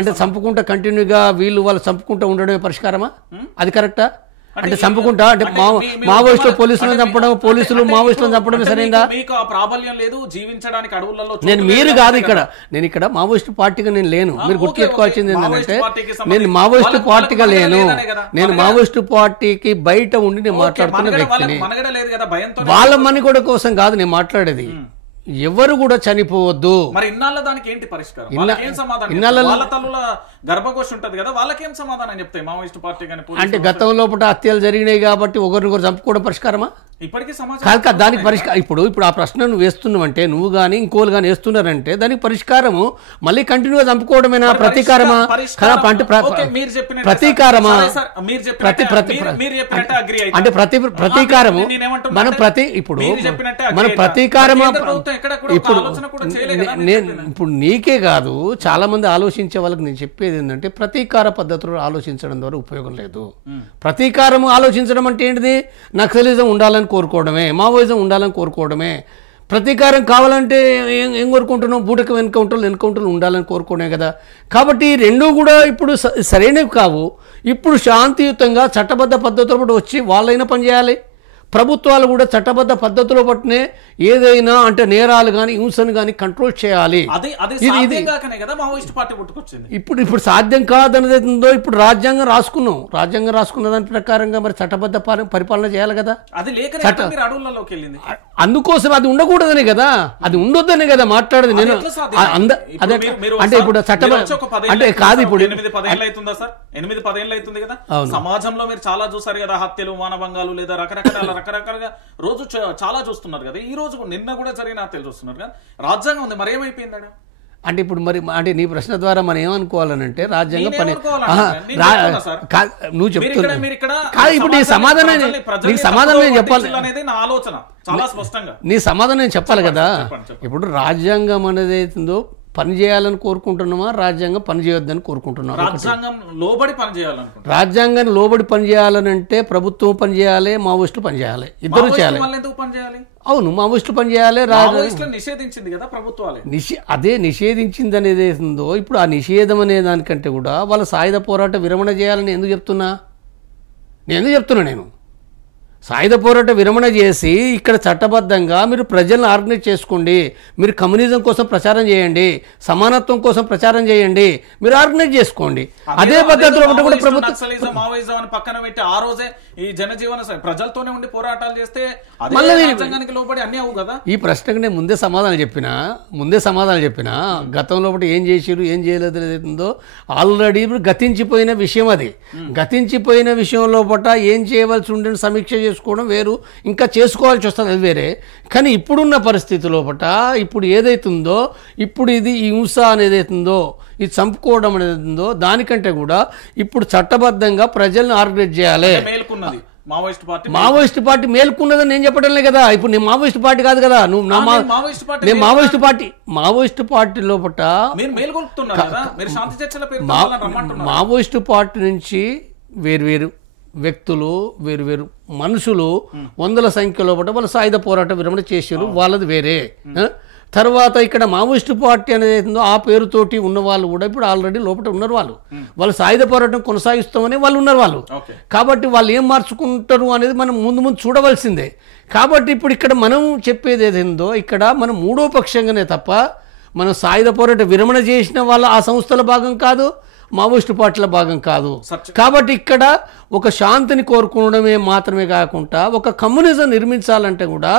అంటే చంపుకుంటా కంటిన్యూగా వాళ్ళు చంపుకుంటూ ఉండడమే పరిష్కారమా? అది కరెక్టా? అంటే చంపుకుంటా అంటే మావోయిస్టులు పోలీసులను చంపడం, పోలీసులు మావోయిస్టులను చంపడమే సరైందా? మీకు ఆ ప్రాబల్యం లేదు జీవించడానికి అడవులలో. మీరు కాదు నేను ఇక్కడ మావోయిస్టు పార్టీగా నేను లేను. మీరు గుర్తుపెట్టుకోవాల్సింది ఏంటంటే నేను మావోయిస్టు పార్టీగా లేను. నేను మావోయిస్టు పార్టీకి బయట ఉండి నేను మాట్లాడుతున్న వ్యక్తిని. వాళ్ళ మనుగడ కోసం కాదు నేను మాట్లాడేది. ఎవరు కూడా చనిపోవద్దు. మరి ఇన్నాళ్ళ దానికి ఏంటి పరిష్కారం? గర్భకోశ ఉంటది కదా, వాళ్ళకేం సమాధానం చెప్తాయి మావోయిస్టు పార్టీ కానీ? అంటే గతంలో హత్యలు జరిగినాయి కాబట్టి ఒకరినొకరు చంపుకోవడం పరిష్కారమా? ఇప్పటికీ కాదు దానికి పరిష్కారం. ఇప్పుడు ఆ ప్రశ్న నువ్వు వేస్తున్నావంటే, నువ్వు కానీ ఇంకోలు కానీ వేస్తున్నారంటే దానికి పరిష్కారము మళ్ళీ కంటిన్యూగా చంపుకోవడమేనా? ప్రతీకారమా? ప్రతీకారమా? అంటే ప్రతీకారము మనం మన ప్రతీకారమా? ఇప్పుడు నీకే కాదు, చాలా మంది ఆలోచించే వాళ్ళకి నేను చెప్పేది ఏంటంటే ప్రతీకార పద్ధతులు ఆలోచించడం ద్వారా ఉపయోగం లేదు. ప్రతీకారం ఆలోచించడం అంటే ఏంటిది? నక్సలిజం ఉండాలని కోరుకోవడమే, మావోయిజం ఉండాలని కోరుకోవడమే. ప్రతీకారం కావాలంటే ఏం కోరుకుంటున్నాం? బూటకం ఎన్కౌంటర్లు ఉండాలని కోరుకోవడమే కదా. కాబట్టి రెండూ కూడా ఇప్పుడు సరైనవి కావు. ఇప్పుడు శాంతియుతంగా చట్టబద్ధ పద్ధతులు వచ్చి వాళ్ళైనా పనిచేయాలి. ప్రభుత్వాలు కూడా చట్టబద్ధ పద్ధతిలో పట్టినే ఏదైనా అంటే నేరాలు కానీ హింసను కానీ కంట్రోల్ చేయాలి. ఇప్పుడు సాధ్యం కాదనేదో ఇప్పుడు రాజ్యాంగం రాసుకున్న దాని ప్రకారంగా మరి చట్టబద్ధ పరిపాలన చేయాలి కదా. అందుకోసం అది ఉండకూడదనే కదా, అది ఉండొద్దనే కదా మాట్లాడేది నేను. అదే అంటే ఇప్పుడు అంటే కాదు, ఇప్పుడు 8-10 ఏళ్ళు అవుతుంది కదా. సమాజంలో మీరు చాలా చూసారు కదా, హత్యలు, మానభంగాలు లేదా రకరకాల రకరకాలుగా రోజు చాలా చూస్తున్నారు కదా, ఈ రోజు నిన్న కూడా జరిగిన చూస్తున్నారు కదా, రాజ్యాంగం ఉంది, మరి ఏమైపోయిందా? అంటే ఇప్పుడు మరి అంటే నీ ప్రశ్న ద్వారా మనం ఏమనుకోవాలనంటే రాజ్యాంగం పని నువ్వు చెప్తున్నా ఇప్పుడు నీ సమాధానం నేను చెప్పాలి అనేది నా ఆలోచన చాలా స్పష్టంగా. నీ సమాధానం నేను చెప్పాలి కదా. ఇప్పుడు రాజ్యాంగం అనేది అవుతుందో పని చేయాలని కోరుకుంటున్నామా, రాజ్యాంగం పని చేయొద్దని కోరుకుంటున్నామా? రాజ్యాంగం లోబడి పని చేయాలనుకుంటున్నా. రాజ్యాంగాన్ని లోబడి పని చేయాలనంటే ప్రభుత్వం పని చేయాలి, మావోయిస్టులు పని చేయాలి, ఇద్దరు చేయాలి. అవును, మావోయిస్టులు పని చేయాలి. నిషేధించింది కదా ప్రభుత్వాలే. అదే నిషేధించింది అనేది ఏదో. ఇప్పుడు ఆ నిషేధం అనే దానికంటే కూడా వాళ్ళ సాయుధ పోరాట విరమణ చేయాలని ఎందుకు చెప్తున్నా నేను సాయుధ పోరాట విరమణ చేసి ఇక్కడ చట్టబద్ధంగా మీరు ప్రజలను ఆర్గనైజ్ చేసుకోండి, మీరు కమ్యూనిజం కోసం ప్రచారం చేయండి, సమానత్వం కోసం ప్రచారం చేయండి, మీరు ఆర్గనైజ్ చేసుకోండి. అదే పద్ధతిలో కూడా ప్రభుత్వం మావోయిజం అని పక్కన పెట్టి ఆ రోజే ఈ జనజీవన ప్రజలతోనే ఉండి పోరాటాలు చేస్తే లోబడి అన్ని అవు కదా. ఈ ప్రశ్నకు నేను ముందే సమాధానం చెప్పినా గతంలో ఏం చేసిరు ఏం చేయలేదో ఆల్రెడీ గతించిపోయిన విషయం. అది గతించిపోయిన విషయం లోపల ఏం చేయవలసి ఉండే సమీక్ష చేసుకోవడం వేరు, ఇంకా చేసుకోవాల్సి వస్తుంది, అది వేరే. కానీ ఇప్పుడున్న పరిస్థితి లోపల ఇప్పుడు ఏదైతుందో, ఇప్పుడు ఇది హింస అనేది అవుతుందో, ఇది చంపుకోవడం అనేది ఉందో, దానికంటే కూడా ఇప్పుడు చట్టబద్ధంగా ప్రజలను ఆర్గనైజ్ చేయాలి. మావోయిస్ట్ పార్టీ మేల్కున్నదని నేను చెప్పడంలే కదా. ఇప్పుడు నేను మావోయిస్ట్ పార్టీ కాదు కదా. నేను మావోయిస్ట్ పార్టీ లోపల మావోయిస్ట్ పార్టీ నుంచి వేర్వేరు వ్యక్తులు, వేరువేరు మనుషులు వందల సంఖ్యలో వాళ్ళు సాయుధ పోరాట విరమణ చేశారు, వాళ్ళది వేరే. తర్వాత ఇక్కడ మావోయిస్టు పార్టీ అనేది అవుతుందో ఆ పేరుతోటి ఉన్న వాళ్ళు కూడా ఇప్పుడు ఆల్రెడీ లోపల ఉన్నారు. వాళ్ళు సాయుధ పోరాటం కొనసాగిస్తామని వాళ్ళు ఉన్నారు. కాబట్టి వాళ్ళు ఏం మార్చుకుంటారు అనేది మనం ముందు చూడవలసిందే. కాబట్టి ఇప్పుడు ఇక్కడ మనం చెప్పేది ఏదైందో ఇక్కడ మనం మూడో పక్షంగానే తప్ప మనం సాయుధ పోరాట విరమణ చేసిన వాళ్ళ ఆ సంస్థల భాగం కాదు, మావోయిస్టు పార్టీల భాగం కాదు. కాబట్టి ఇక్కడ ఒక శాంతిని కోరుకోవడమే మాత్రమే కాకుండా ఒక కమ్యూనిజం నిర్మించాలంటే కూడా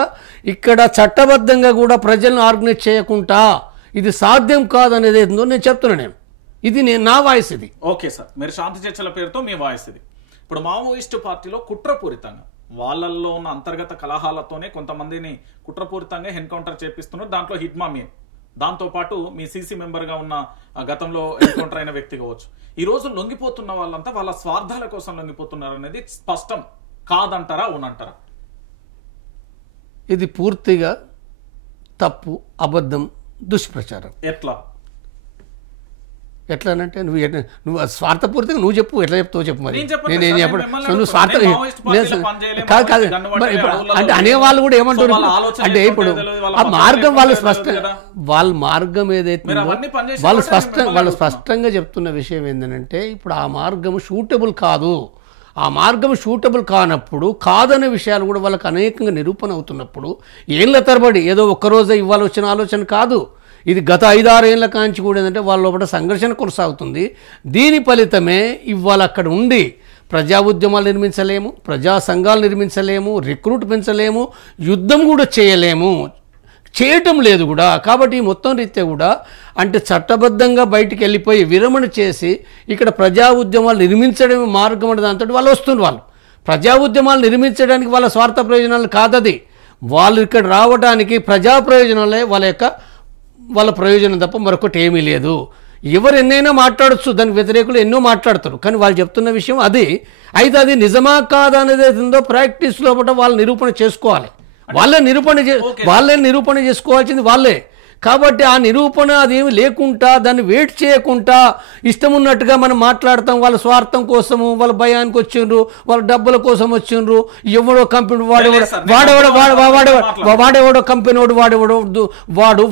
ఇక్కడ చట్టబద్ధంగా కూడా ప్రజలను ఆర్గనైజ్ చేయకుండా ఇది సాధ్యం కాదనేది ఏందో నేను చెప్తున్నా. ఇది నా వాయిస్. ఇది ఓకే సార్, మీరు శాంతి చర్చల పేరుతో మీ వాయిస్ ఇది. ఇప్పుడు మావోయిస్టు పార్టీలో కుట్రపూరితంగా వాళ్ళల్లో ఉన్న అంతర్గత కలహాలతోనే కొంతమందిని కుట్రపూరితంగా ఎన్కౌంటర్ చేపిస్తున్నారు. దాంట్లో హిట్మా మీన్, దాంతోపాటు మీ సీసీ మెంబర్గా ఉన్న గతంలో ఎన్కౌంటర్ అయిన వ్యక్తి కావచ్చు. ఈ రోజు లొంగిపోతున్న వాళ్ళంతా వాళ్ళ స్వార్థాల కోసం లొంగిపోతున్నారు అనేది స్పష్టం కాదంటారా, అవునంటారా? ఇది పూర్తిగా తప్పు, అబద్ధం, దుష్ప్రచారం. ఎట్లానంటే నువ్వు స్వార్థపూర్తిగా నువ్వు చెప్పు, ఎట్లా చెప్తావు చెప్పు. మరి నేను ఎప్పుడు నువ్వు స్వార్థ కాదు అంటే అనేవాళ్ళు కూడా ఏమంటారు అంటే ఇప్పుడు ఆ మార్గం వాళ్ళ మార్గం ఏదైతే వాళ్ళు స్పష్టంగా చెప్తున్న విషయం ఏంటంటే ఇప్పుడు ఆ మార్గం షూటబుల్ కాదు. ఆ మార్గం షూటబుల్ కానప్పుడు కాదనే విషయాలు కూడా వాళ్ళకి అనేకంగా నిరూపణ అవుతున్నప్పుడు ఏళ్ళ తరబడి ఏదో ఒక్కరోజే ఇవాళ వచ్చిన ఆలోచన కాదు. ఇది గత 5-6 ఏళ్ల కాంచి కూడా ఏంటంటే వాళ్ళ లోపల సంఘర్షణ కొనసాగుతుంది. దీని ఫలితమే ఇవాళ అక్కడ ఉండి ప్రజా ఉద్యమాలు నిర్మించలేము, ప్రజా సంఘాలు నిర్మించలేము, రిక్రూట్ పెంచలేము, యుద్ధం కూడా చేయటం లేదు కూడా. కాబట్టి మొత్తం రీత్యా కూడా అంటే చట్టబద్ధంగా బయటికి వెళ్ళిపోయి విరమణ చేసి ఇక్కడ ప్రజా ఉద్యమాలు నిర్మించడమే మార్గం అనే దాంతో వాళ్ళు వస్తున్నారు. వాళ్ళు ప్రజా ఉద్యమాలు నిర్మించడానికి వాళ్ళ స్వార్థ ప్రయోజనాలు కాదది. వాళ్ళు ఇక్కడ రావడానికి ప్రజా ప్రయోజనాలే వాళ్ళ ప్రయోజనం తప్ప మరొకటి ఏమీ లేదు. ఎవరు ఎన్నైనా మాట్లాడచ్చు, దానికి వ్యతిరేకులు ఎన్నో మాట్లాడతారు, కానీ వాళ్ళు చెప్తున్న విషయం అది. అయితే అది నిజమా కాదా అనేది ఉందో ప్రాక్టీస్ లోపల వాళ్ళు నిరూపణ చేసుకోవాలి. వాళ్ళే నిరూపణ చేసుకోవాల్సింది వాళ్ళే. కాబట్టి ఆ నిరూపణ అదేమి లేకుండా దాన్ని వెయిట్ చేయకుండా ఇష్టం ఉన్నట్టుగా మనం మాట్లాడతాం. వాళ్ళ స్వార్థం కోసము, వాళ్ళ భయానికి వచ్చిండ్రు, వాళ్ళ డబ్బుల కోసం వచ్చిండ్రు. ఎవడో కంపెనీ వాడేవాడో కంపెనీ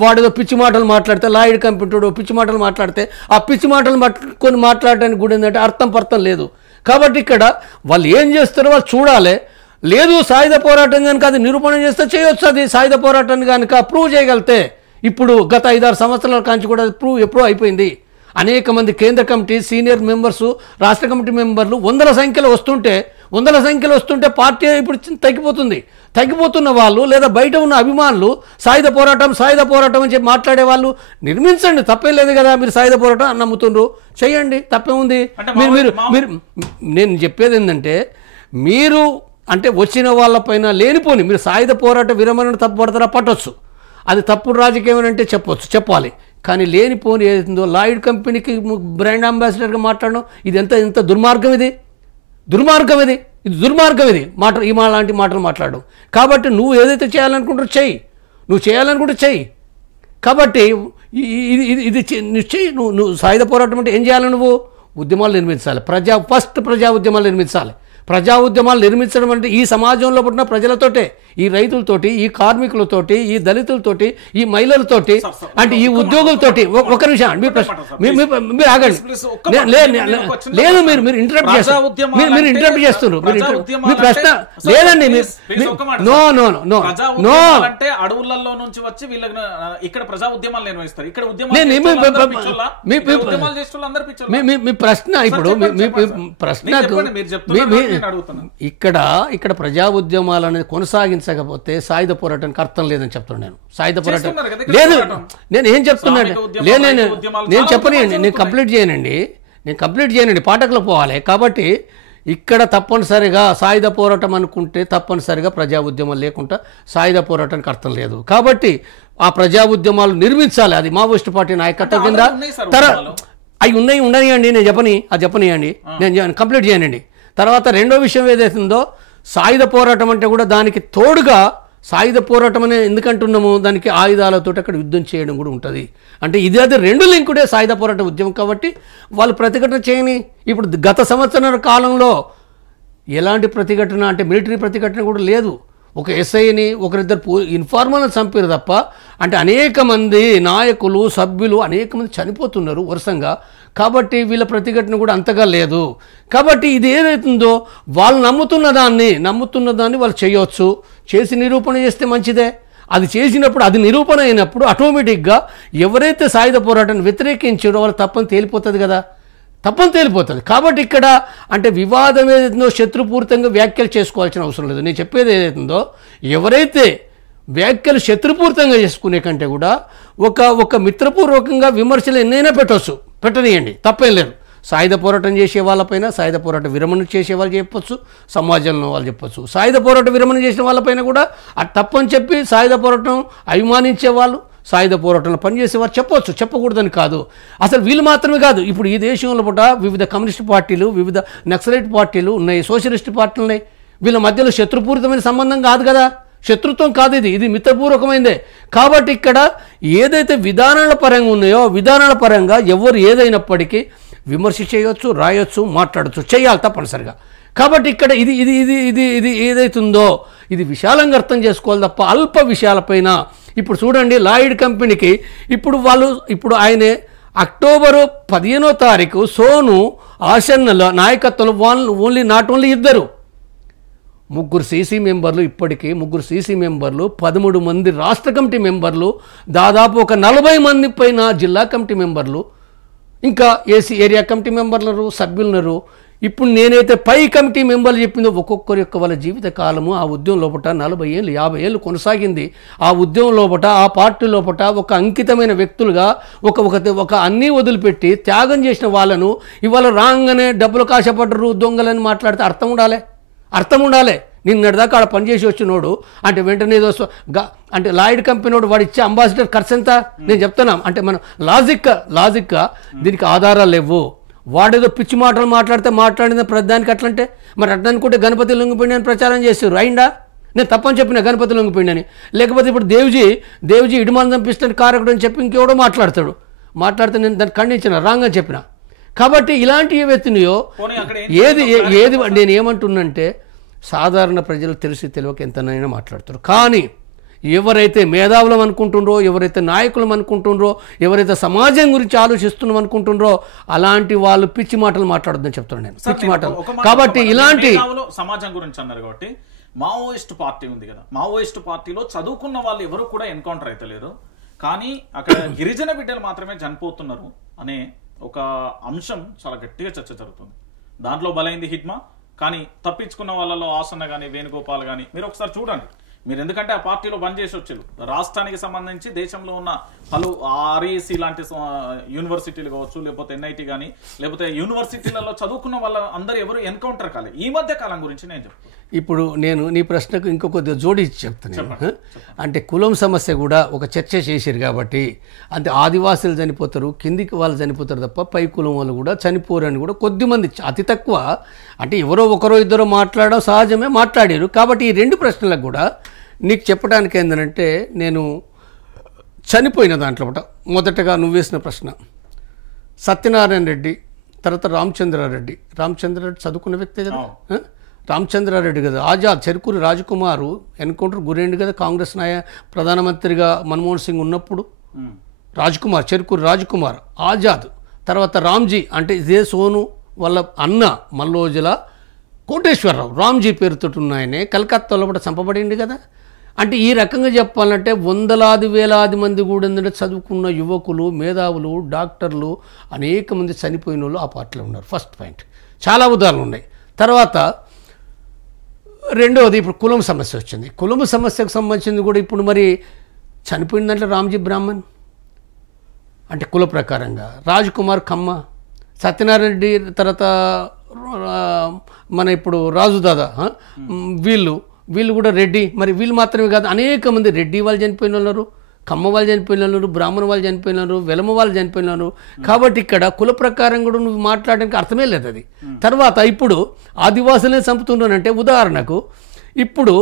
వాడేదో పిచ్చి మాటలు మాట్లాడితే, లాయిడ్ కంపెనీ పిచ్చి మాటలు మాట్లాడితే ఆ పిచ్చి మాటలు పట్టుకొని మాట్లాడడానికి కూడా ఏంటంటే అర్థం లేదు. కాబట్టి ఇక్కడ వాళ్ళు ఏం చేస్తారో వాళ్ళు చూడాలి. లేదు సాయుధ పోరాటం కనుక అది నిరూపణ చేస్తే చేయొచ్చు. అది సాయుధ పోరాటాన్ని కనుక ప్రూవ్ చేయగలిగితే ఇప్పుడు గత 5-6 సంవత్సరాల కాంచి కూడా ప్రూవ్ ఎప్పుడూ అయిపోయింది. అనేక మంది కేంద్ర కమిటీ సీనియర్ మెంబర్సు, రాష్ట్ర కమిటీ మెంబర్లు వందల సంఖ్యలో వస్తుంటే పార్టీ ఇప్పుడు తగ్గిపోతున్న వాళ్ళు లేదా బయట ఉన్న అభిమానులు సాయుధ పోరాటం అని చెప్పి మాట్లాడే వాళ్ళు నిర్మించండి, తప్పేం లేదు కదా. మీరు సాయుధ పోరాటం నమ్ముతుండ్రు, చేయండి, తప్పేముంది. మీరు నేను చెప్పేది ఏంటంటే మీరు అంటే వచ్చిన వాళ్ళపైన లేనిపోని మీరు సాయుధ పోరాట విరమణను తప్పుపడతారా పట్టొచ్చు, అది తప్పుడు రాజకీయం అంటే చెప్పాలి. కానీ లేనిపోని ఏదైతుందో లాయిడ్ కంపెనీకి బ్రాండ్ అంబాసిడర్గా మాట్లాడడం ఇది ఎంత దుర్మార్గం, ఇది దుర్మార్గం ఇది లాంటి మాటలు మాట్లాడడం. కాబట్టి నువ్వు ఏదైతే చేయాలనుకుంటారో చెయ్యి. కాబట్టి ఇది చెయ్యి. నువ్వు సాయుధ పోరాటం అంటే ఏం చేయాలి? నువ్వు ఉద్యమాలు నిర్మించాలి. ప్రజా ఉద్యమాలు నిర్మించాలి. ప్రజా ఉద్యమాలు నిర్మించడం అంటే ఈ సమాజంలో పుట్టిన ప్రజలతోటే, ఈ రైతులతోటి, ఈ కార్మికులతోటి, ఈ దళితులతోటి, ఈ మహిళలతోటి, అంటే ఈ ఉద్యోగులతోటి. ఒక నిమిషం మీరు ఆగండి. లేదు మీరు ఇంటరప్ట్ చేస్తున్నారు. మీ ప్రశ్న లేదండి. నో అంటే అడవులలో నుంచి వచ్చి వీళ్ళకి ఇక్కడ ప్రజా ఉద్యమాలు నిర్వహిస్తారు. ఇక్కడ మీ ప్రశ్న ఇప్పుడు ప్రశ్నకు ఇక్కడ ప్రజా ఉద్యమాలు అనేది కొనసాగించకపోతే సాయుధ పోరాటానికి అర్థం లేదని చెప్తున్నాను నేను. సాయుధ పోరాటం లేదు, నేను ఏం చెప్తున్నాను, నేను చెప్పనండి, నేను కంప్లీట్ చేయనండి, పాఠకులు పోవాలి. కాబట్టి ఇక్కడ తప్పనిసరిగా సాయుధ పోరాటం అనుకుంటే తప్పనిసరిగా ప్రజా ఉద్యమాలు లేకుండా సాయుధ పోరాటానికి అర్థం లేదు. కాబట్టి ఆ ప్రజా ఉద్యమాలు నిర్మించాలి. అది మావోయిస్టు పార్టీ నాయకత్వం కింద అవి ఉండనియండి, నేను చెప్పనియండి, నేను కంప్లీట్ చేయనండి. తర్వాత రెండో విషయం ఏదైతుందో సాయుధ పోరాటం అంటే కూడా దానికి తోడుగా సాయుధ పోరాటం అనే ఎందుకంటున్నాము, దానికి ఆయుధాలతో అక్కడ యుద్ధం చేయడం కూడా ఉంటుంది. అంటే అది రెండు లింకుడే సాయుధ పోరాట ఉద్యమం. కాబట్టి వాళ్ళు ప్రతిఘటన చేయని. ఇప్పుడు గత సంవత్సరాల కాలంలో ఎలాంటి ప్రతిఘటన అంటే మిలిటరీ ప్రతిఘటన కూడా లేదు. ఒక ఎస్ఐని ఒకరిద్దరు ఇన్ఫార్మర్లను చంపారు తప్ప, అంటే అనేక మంది నాయకులు సభ్యులు అనేక మంది చనిపోతున్నారు వరుసంగా. కాబట్టి వీళ్ళ ప్రతిఘటన కూడా అంతగా లేదు. కాబట్టి ఇది ఏదైతుందో వాళ్ళు నమ్ముతున్న దాన్ని వాళ్ళు చేయవచ్చు. చేసి నిరూపణ చేస్తే మంచిదే. అది చేసినప్పుడు అది నిరూపణ అయినప్పుడు ఆటోమేటిక్గా ఎవరైతే సాయుధ పోరాటాన్ని వ్యతిరేకించారో వాళ్ళు తప్పని తేలిపోతుంది కదా, కాబట్టి ఇక్కడ అంటే వివాదం ఏదైతుందో శత్రుపూరితంగా వ్యాఖ్యలు చేసుకోవాల్సిన అవసరం లేదు. నేను చెప్పేది ఏదైతుందో ఎవరైతే వ్యాఖ్యలు శత్రుపూరితంగా చేసుకునే కంటే కూడా ఒక మిత్రపూర్వకంగా విమర్శలు ఎన్నైనా పెట్టనియండి, తప్పేం లేదు. సాయుధ పోరాటం చేసే వాళ్ళపైన, సాయుధ పోరాట విరమణ చేసే వాళ్ళు చెప్పొచ్చు, సమాజంలో వాళ్ళు చెప్పొచ్చు. సాయుధ పోరాట విరమణ చేసిన వాళ్ళపైన కూడా అది తప్పని చెప్పి సాయుధ పోరాటం అభిమానించే వాళ్ళు, సాయుధ పోరాటంలో పనిచేసేవారు చెప్పొచ్చు, చెప్పకూడదని కాదు. అసలు వీళ్ళు మాత్రమే కాదు, ఇప్పుడు ఈ దేశంలో పూట వివిధ కమ్యూనిస్ట్ పార్టీలు, వివిధ నక్సలైట్ పార్టీలు ఉన్నాయి, సోషలిస్ట్ పార్టీలు ఉన్నాయి. వీళ్ళ మధ్యలో శత్రుపూరితమైన సంబంధం కాదు కదా, శత్రుత్వం కాదు, ఇది మిత్రపూర్వకమైందే. కాబట్టి ఇక్కడ ఏదైతే విధానాల పరంగా ఉన్నాయో విధానాల పరంగా ఎవరు ఏదైనప్పటికీ విమర్శ చేయొచ్చు, రాయొచ్చు, మాట్లాడచ్చు, చేయాలి తప్పనిసరిగా. కాబట్టి ఇక్కడ ఇది ఏదైతుందో ఇది విశాలంగా అర్థం చేసుకోవాలి తప్ప అల్ప విషయాలపైన. ఇప్పుడు చూడండి, లాయిడ్ కంపెనీకి ఇప్పుడు ఆయనే అక్టోబరు 15వ తారీఖు సోను ఆసన్నల నాయకత్వంలో ఓన్లీ ఇద్దరు, ముగ్గురు సీసీ మెంబర్లు, ఇప్పటికీ ముగ్గురు సీసీ మెంబర్లు, 13 మంది రాష్ట్ర కమిటీ మెంబర్లు, దాదాపు ఒక 40 మంది పైన జిల్లా కమిటీ మెంబర్లు, ఇంకా ఏరియా కమిటీ మెంబర్లు, సభ్యులున్నారు. ఇప్పుడు నేనైతే పై కమిటీ మెంబర్లు చెప్పిందో ఒక్కొక్కరి యొక్క వాళ్ళ జీవిత కాలము ఆ ఉద్యమం లోపల 40 ఏళ్ళు 50 ఏళ్ళు కొనసాగింది. ఆ ఉద్యమం లోపల ఆ పార్టీ లోపల ఒక అంకితమైన వ్యక్తులుగా ఒక అన్నీ వదిలిపెట్టి త్యాగం చేసిన వాళ్ళను ఇవాళ రాగానే డబ్బులు కాశపడ్డరు, దొంగలని మాట్లాడితే అర్థం ఉండాలి. నిన్నటిదాకా ఆడ పనిచేసి వచ్చినోడు అంటే వెంటనే అంటే లాయిడ్ కంపెనీ వాడు ఇచ్చే అంబాసిడర్ ఖర్చు ఎంత నేను చెప్తున్నా. అంటే మనం లాజిక్గా దీనికి ఆధారాలు లేవు. వాడేదో పిచ్చి మాటలు మాట్లాడిన ప్రధానికి అట్లంటే మరి అట్లా అనుకుంటే గణపతి లొంగిపోయింది అని ప్రచారం చేశారు. అయిందా? నేను తప్పని చెప్పిన గణపతి లొంగిపోయింది అని. లేకపోతే ఇప్పుడు దేవ్జీ ఇడుమాలను చంపిస్తాను కారకుడు అని చెప్పి ఇంకెవడో మాట్లాడితే నేను దాన్ని ఖండించిన రాంగ్ అని చెప్పిన. కాబట్టి ఇలాంటివి ఏవైతున్నాయో ఏది నేను ఏమంటున్నంటే సాధారణ ప్రజలు తెలియక ఎంతనైనా మాట్లాడుతారు. కానీ ఎవరైతే మేధావులం అనుకుంటుండ్రో, ఎవరైతే నాయకులం అనుకుంటుండ్రో, ఎవరైతే సమాజం గురించి ఆలోచిస్తున్నాం అనుకుంటుండ్రో అలాంటి వాళ్ళు పిచ్చి మాటలు మాట్లాడొద్దని చెప్తున్నాను నేను, పిచ్చి మాటలు. కాబట్టి ఇలాంటి సమాజం గురించి అన్నారు కాబట్టి మావోయిస్ట్ పార్టీ ఉంది కదా, మావోయిస్ట్ పార్టీలో చదువుకున్న వాళ్ళు ఎవరు కూడా ఎన్కౌంటర్ అయితే లేరు, కానీ అక్కడ గిరిజన బిడ్డలు మాత్రమే చనిపోతున్నారు అనే ఒక అంశం చాలా గట్టిగా చర్చ జరుగుతుంది. దాంట్లో బలైంది హిట్మా, కానీ తప్పించుకున్న వాళ్ళలో ఆసన్న కానీ వేణుగోపాల్ కానీ మీరు ఒకసారి చూడండి. మీరు ఎందుకంటే ఆ పార్టీలో బంద్ చేసి వచ్చారు. రాష్ట్రానికి సంబంధించి దేశంలో ఉన్న పలు ఆర్ఈసి లాంటి యూనివర్సిటీలు కావచ్చు, లేకపోతే ఎన్ఐటి కానీ, లేకపోతే యూనివర్సిటీలలో చదువుకున్న వాళ్ళ అందరూ ఎవరు ఎన్కౌంటర్ కాలేదు. ఈ మధ్య కాలం గురించి నేను చెప్తాను. ఇప్పుడు నేను నీ ప్రశ్నకు ఇంకొక జోడించి చెప్తాను. అంటే కులం సమస్య కూడా ఒక చర్చ చేశారు కాబట్టి, అంటే ఆదివాసులు చనిపోతారు, కిందికి వాళ్ళు చనిపోతారు తప్ప పై కులం వాళ్ళు కూడా చనిపోరని కూడా కొద్దిమంది, అతి తక్కువ, అంటే ఎవరో ఒకరో ఇద్దరో మాట్లాడడం సహజమే, మాట్లాడారు. కాబట్టి ఈ రెండు ప్రశ్నలకు కూడా నీకు చెప్పడానికి ఏంటంటే, నేను చనిపోయిన దాంట్లో మొదటగా నువ్వు వేసిన ప్రశ్న సత్యనారాయణ రెడ్డి, తర్వాత రామచంద్రారెడ్డి చదువుకున్న వ్యక్తే కదా, రామచంద్రారెడ్డి కదా, ఆజాద్, చెరుకూరి రాజకుమారు ఎన్కౌంటర్ గురైంది కదా కాంగ్రెస్ ప్రధానమంత్రిగా మన్మోహన్ సింగ్ ఉన్నప్పుడు. రాజ్కుమార్, చెరుకూరి రాజ్కుమార్, ఆజాద్, తర్వాత రామ్జీ, అంటే ఇదే సోను వాళ్ళ అన్న మల్లోజుల కోటేశ్వరరావు, రామ్జీ పేరుతో ఉన్నాయనే కలకత్తాలో కూడా చంపబడింది కదా. అంటే ఈ రకంగా చెప్పాలంటే వందలాది వేలాది మంది కూడా ఏంటంటే చదువుకున్న యువకులు, మేధావులు, డాక్టర్లు అనేక మంది చనిపోయిన వాళ్ళు ఆ పార్టీలో ఉన్నారు. First point. చాలా ఉదాహరణలు ఉన్నాయి. తర్వాత రెండవది ఇప్పుడు కులం సమస్య వచ్చింది. కులం సమస్యకు సంబంధించింది కూడా ఇప్పుడు మరి చనిపోయిన దాంట్లో రామ్జీ బ్రాహ్మణ్ అంటే కుల ప్రకారంగా, రాజ్కుమార్ కమ్మ, సత్యనారాయణ రెడ్డి, తర్వాత మన ఇప్పుడు రాజుదాదా, వీళ్ళు కూడా రెడ్డి. మరి వీళ్ళు మాత్రమే కాదు, అనేక మంది రెడ్డి వాళ్ళు చనిపోయిన ఉన్నారు, కమ్మ వాళ్ళు చనిపోయిన ఉన్నారు, బ్రాహ్మణ వాళ్ళు చనిపోయిన ఉన్నారు, వెలమ వాళ్ళు చనిపోయిన ఉన్నారు. కాబట్టి ఇక్కడ కుల ప్రకారం కూడా నువ్వు మాట్లాడడానికి అర్థమే లేదు అది. తర్వాత ఇప్పుడు ఆదివాసులనే చంపుతున్నానంటే ఉదాహరణకు ఇప్పుడు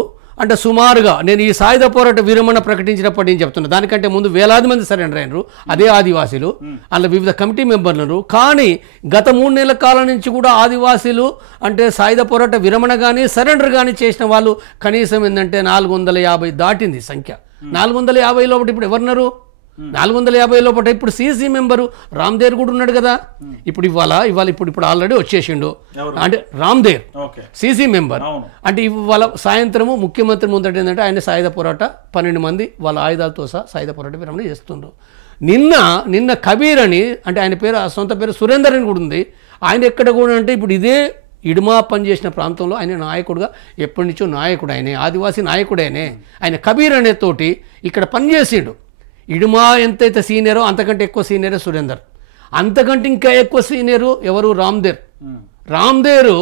అంటే సుమారుగా నేను ఈ సాయుధ పోరాట విరమణ ప్రకటించినప్పటి నుంచి చెప్తున్నా, దానికంటే ముందు వేలాది మంది సరెండర్ అయినరు అదే ఆదివాసీలు, అందులో వివిధ కమిటీ మెంబర్లు. కానీ గత 3 నెలల కాలం నుంచి కూడా ఆదివాసీలు అంటే సాయుధ పోరాట విరమణ కానీ సరెండర్ కానీ చేసిన వాళ్ళు కనీసం ఏంటంటే 450 దాటింది సంఖ్య. 450 లోపల ఇప్పుడు ఎవరున్నారు? 450 లోపల ఇప్పుడు సిసి మెంబరు రామ్దేర్ కూడా ఉన్నాడు కదా. ఇప్పుడు ఆల్రెడీ వచ్చేసిండు, అంటే రామ్దేర్ సిసి మెంబర్. అంటే ఇవాళ సాయంత్రము ముఖ్యమంత్రి ముందట ఏంటంటే ఆయన సాయుధ పోరాట 12 మంది వాళ్ళ ఆయుధాలతో సహా సాయుధ పోరాట విరమణ చేస్తుండ్రు. నిన్న కబీర్ అని, అంటే ఆయన పేరు సొంత పేరు సురేందర్ అని కూడా ఉంది. ఆయన ఎక్కడ కూడా అంటే ఇప్పుడు ఇదే ఇడుమా పనిచేసిన ప్రాంతంలో ఆయన నాయకుడుగా ఎప్పటి నుంచో నాయకుడు, ఆయనే ఆదివాసీ నాయకుడైనే. ఆయన కబీర్ అనే తోటి ఇక్కడ పనిచేసిండు. ఇడుమా ఎంతైతే సీనియరో అంతకంటే ఎక్కువ సీనియరే సురేందర్, అంతకంటే ఇంకా ఎక్కువ సీనియరు ఎవరు? రామ్దేరు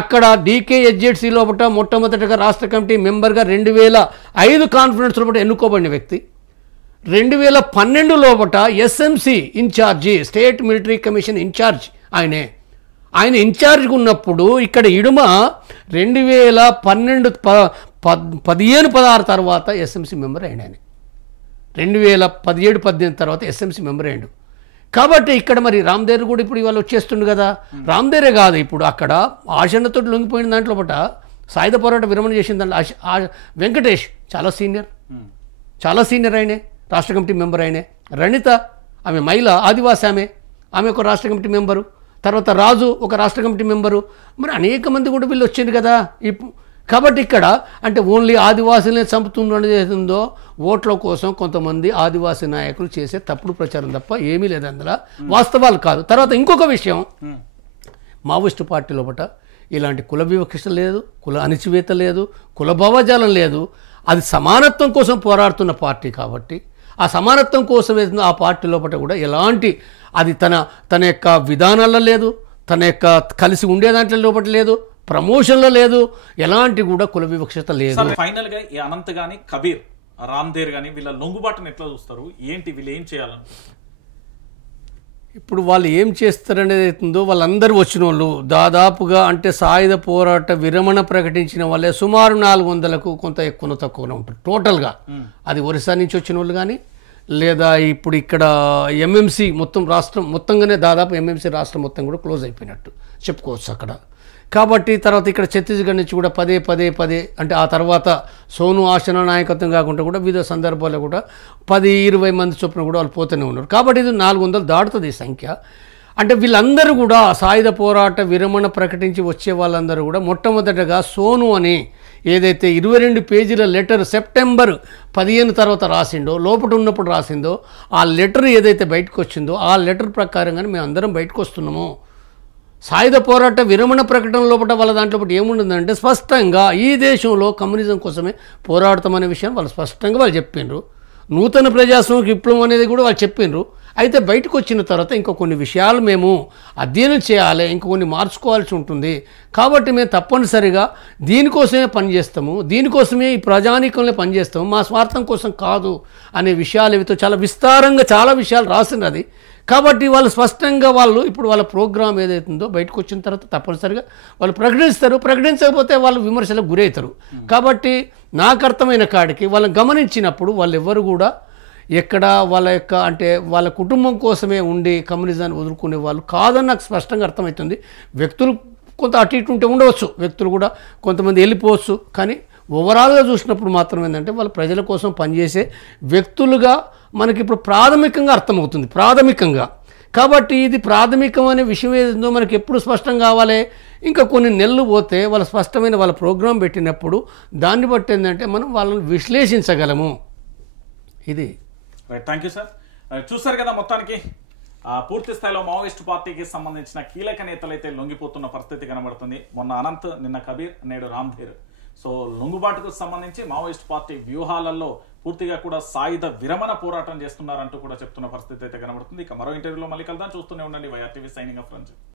అక్కడ DKHZC లోపల మొట్టమొదటిగా రాష్ట్ర కమిటీ మెంబర్గా 2005 కాన్ఫరెన్స్ లోపల ఎన్నుకోబడిన వ్యక్తి. 2012 లోపల SMC incharge, state military commission incharge ఆయన ఇన్ఛార్జ్గా ఉన్నప్పుడు ఇక్కడ ఇడుమ 2012 15-16 తర్వాత SMC మెంబర్ అయిన ఆయన 2017-18 తర్వాత SMC మెంబర్ అయ్యాడు. కాబట్టి ఇక్కడ మరి రామ్దేర్ కూడా ఇప్పుడు ఇవాళ వచ్చేస్తుండు కదా. రామ్దేరే కాదు, ఇప్పుడు అక్కడ ఆశన్నతో లొంగిపోయిన దాంట్లో పట సాయుధ పోరాట విరమణ చేసిన దాంట్లో వెంకటేష్ చాలా సీనియర్ ఆయనే, రాష్ట్ర కమిటీ మెంబర్ ఆయనే. రణిత ఆమె మహిళ, ఆదివాసి, ఆమె ఒక రాష్ట్ర కమిటీ మెంబరు. తర్వాత రాజు ఒక రాష్ట్ర కమిటీ మెంబరు. మరి అనేక మంది కూడా వీళ్ళు వచ్చింది కదా. కాబట్టి ఇక్కడ అంటే ఓన్లీ ఆదివాసులనే చంపుతుందో ఓట్ల కోసం కొంతమంది ఆదివాసీ నాయకులు చేసే తప్పుడు ప్రచారం తప్ప ఏమీ లేదు, అందులో వాస్తవాలు కాదు. తర్వాత ఇంకొక విషయం, మావోయిస్టు పార్టీ లోపల ఇలాంటి కుల వివక్ష లేదు, కుల అణిచివేత లేదు, కుల భావజాలం లేదు. అది సమానత్వం కోసం పోరాడుతున్న పార్టీ కాబట్టి ఆ సమానత్వం కోసం వేసిన ఆ పార్టీ లోపల కూడా ఎలాంటి అది తన యొక్క విధానాల్లో లేదు, తన యొక్క కలిసి ఉండే దాంట్లో లోపల లేదు, ప్రమోషన్లో లేదు, ఎలాంటి కూడా కుల వివక్షత లేదు. ఫైనల్ గా ఈ అనంత్ గాని, కబీర్, రామ్దేర్ గాని వీళ్ళ లొంగుబాటును ఎట్లా చూస్తారు? ఏంటి వీళ్ళు ఏం చేయాలని? ఇప్పుడు వాళ్ళు ఏం చేస్తారనేది అవుతుందో, వాళ్ళందరూ వచ్చిన వాళ్ళు దాదాపుగా అంటే సాయుధ పోరాట విరమణ ప్రకటించిన వాళ్ళే సుమారు 400కు కొంత ఎక్కువ తక్కువనే ఉంటారు టోటల్గా. అది ఒరిస్సా నుంచి వచ్చిన వాళ్ళు కానీ, లేదా ఇప్పుడు ఇక్కడ MMC మొత్తం రాష్ట్రం మొత్తంగానే దాదాపు MMC రాష్ట్రం మొత్తం కూడా క్లోజ్ అయిపోయినట్టు చెప్పుకోవచ్చు అక్కడ. కాబట్టి తర్వాత ఇక్కడ ఛత్తీస్గఢ్ నుంచి కూడా పదే అంటే ఆ తర్వాత సోను ఆసన నాయకత్వం కాకుండా కూడా వివిధ సందర్భాల్లో కూడా 10-20 మంది చొప్పున కూడా వాళ్ళు పోతూనే ఉన్నారు. కాబట్టి ఇది 400 దాటుతుంది ఈ సంఖ్య. అంటే వీళ్ళందరూ కూడా సాయుధ పోరాట విరమణ ప్రకటించి వచ్చే వాళ్ళందరూ కూడా మొట్టమొదటగా సోను అని ఏదైతే 22 పేజీల లెటర్ సెప్టెంబర్ 15 తర్వాత రాసిండో, లోపల ఉన్నప్పుడు రాసిందో, ఆ లెటర్ ఏదైతే బయటకు వచ్చిందో ఆ లెటర్ ప్రకారంగానే మేము అందరం బయటకు వస్తున్నాము, సాయుధ పోరాట విరమణ ప్రకటన లోపల వాళ్ళ దాంట్లో ఏముంటుందంటే స్పష్టంగా ఈ దేశంలో కమ్యూనిజం కోసమే పోరాడతామనే విషయం వాళ్ళు స్పష్టంగా వాళ్ళు చెప్పిండ్రు. నూతన ప్రజాస్వామిక విప్లవం అనేది కూడా వాళ్ళు చెప్పిండ్రు. అయితే బయటకు వచ్చిన తర్వాత ఇంకా కొన్ని విషయాలు మేము అధ్యయనం చేయాలి, ఇంకా కొన్ని మార్చుకోవాల్సి ఉంటుంది. కాబట్టి మేము తప్పనిసరిగా దీనికోసమే పనిచేస్తాము, దీనికోసమే ఈ ప్రజానీకంలో పనిచేస్తాము, మా స్వార్థం కోసం కాదు అనే విషయాలు ఏవితో చాలా విస్తారంగా చాలా విషయాలు రాసినది. కాబట్టి వాళ్ళు స్పష్టంగా వాళ్ళు ఇప్పుడు వాళ్ళ ప్రోగ్రామ్ ఏదైతుందో బయటకు వచ్చిన తర్వాత తప్పనిసరిగా వాళ్ళు ప్రకటిస్తారు. ప్రకటించకపోతే వాళ్ళు విమర్శలకు గురవుతారు. కాబట్టి నాకు అర్థమైన కాడికి వాళ్ళని గమనించినప్పుడు వాళ్ళు ఎవ్వరు కూడా ఎక్కడ వాళ్ళ యొక్క అంటే వాళ్ళ కుటుంబం కోసమే ఉండి కమ్యూనిజాన్ని వదులుకునే వాళ్ళు కాదని నాకు స్పష్టంగా అర్థమవుతుంది. వ్యక్తులు కొంత అటు ఇటు ఉంటే ఉండవచ్చు, వ్యక్తులు కూడా కొంతమంది వెళ్ళిపోవచ్చు. కానీ ఓవరాల్గా చూసినప్పుడు మాత్రం ఏంటంటే వాళ్ళు ప్రజల కోసం పనిచేసే వ్యక్తులుగా మనకి ఇప్పుడు ప్రాథమికంగా అర్థమవుతుంది, ప్రాథమికంగా. కాబట్టి ఇది ప్రాథమికం అనే విషయం ఏదో మనకి ఎప్పుడు స్పష్టం కావాలి, ఇంకా కొన్ని నెలలు పోతే వాళ్ళ స్పష్టమైన వాళ్ళ ప్రోగ్రాం పెట్టినప్పుడు దాన్ని బట్టి ఏంటంటే మనం వాళ్ళని విశ్లేషించగలము. ఇది రైట్, థ్యాంక్ యూ సార్. చూస్తారు కదా, మొత్తానికి పూర్తి స్థాయిలో మావోయిస్టు పార్టీకి సంబంధించిన కీలక నేతలు అయితే లొంగిపోతున్న పరిస్థితి కనబడుతుంది. మొన్న అనంత్, నిన్న కబీర్, నేడు రామ్ధీర్. సో లొంగుబాటుకు సంబంధించి మావోయిస్ట్ పార్టీ వ్యూహాలలో పూర్తిగా కూడా సాయుధ విరమణ పోరాటం చేస్తున్నారంటూ కూడా చెప్తున్న పరిస్థితి అయితే కనబడుతుంది. ఇక మరో ఇంటర్వ్యూలో మళ్ళీ కలుద్దాం. చూస్తూనే ఉండండి వైఆర్టీవీ. Signing off Ranjith.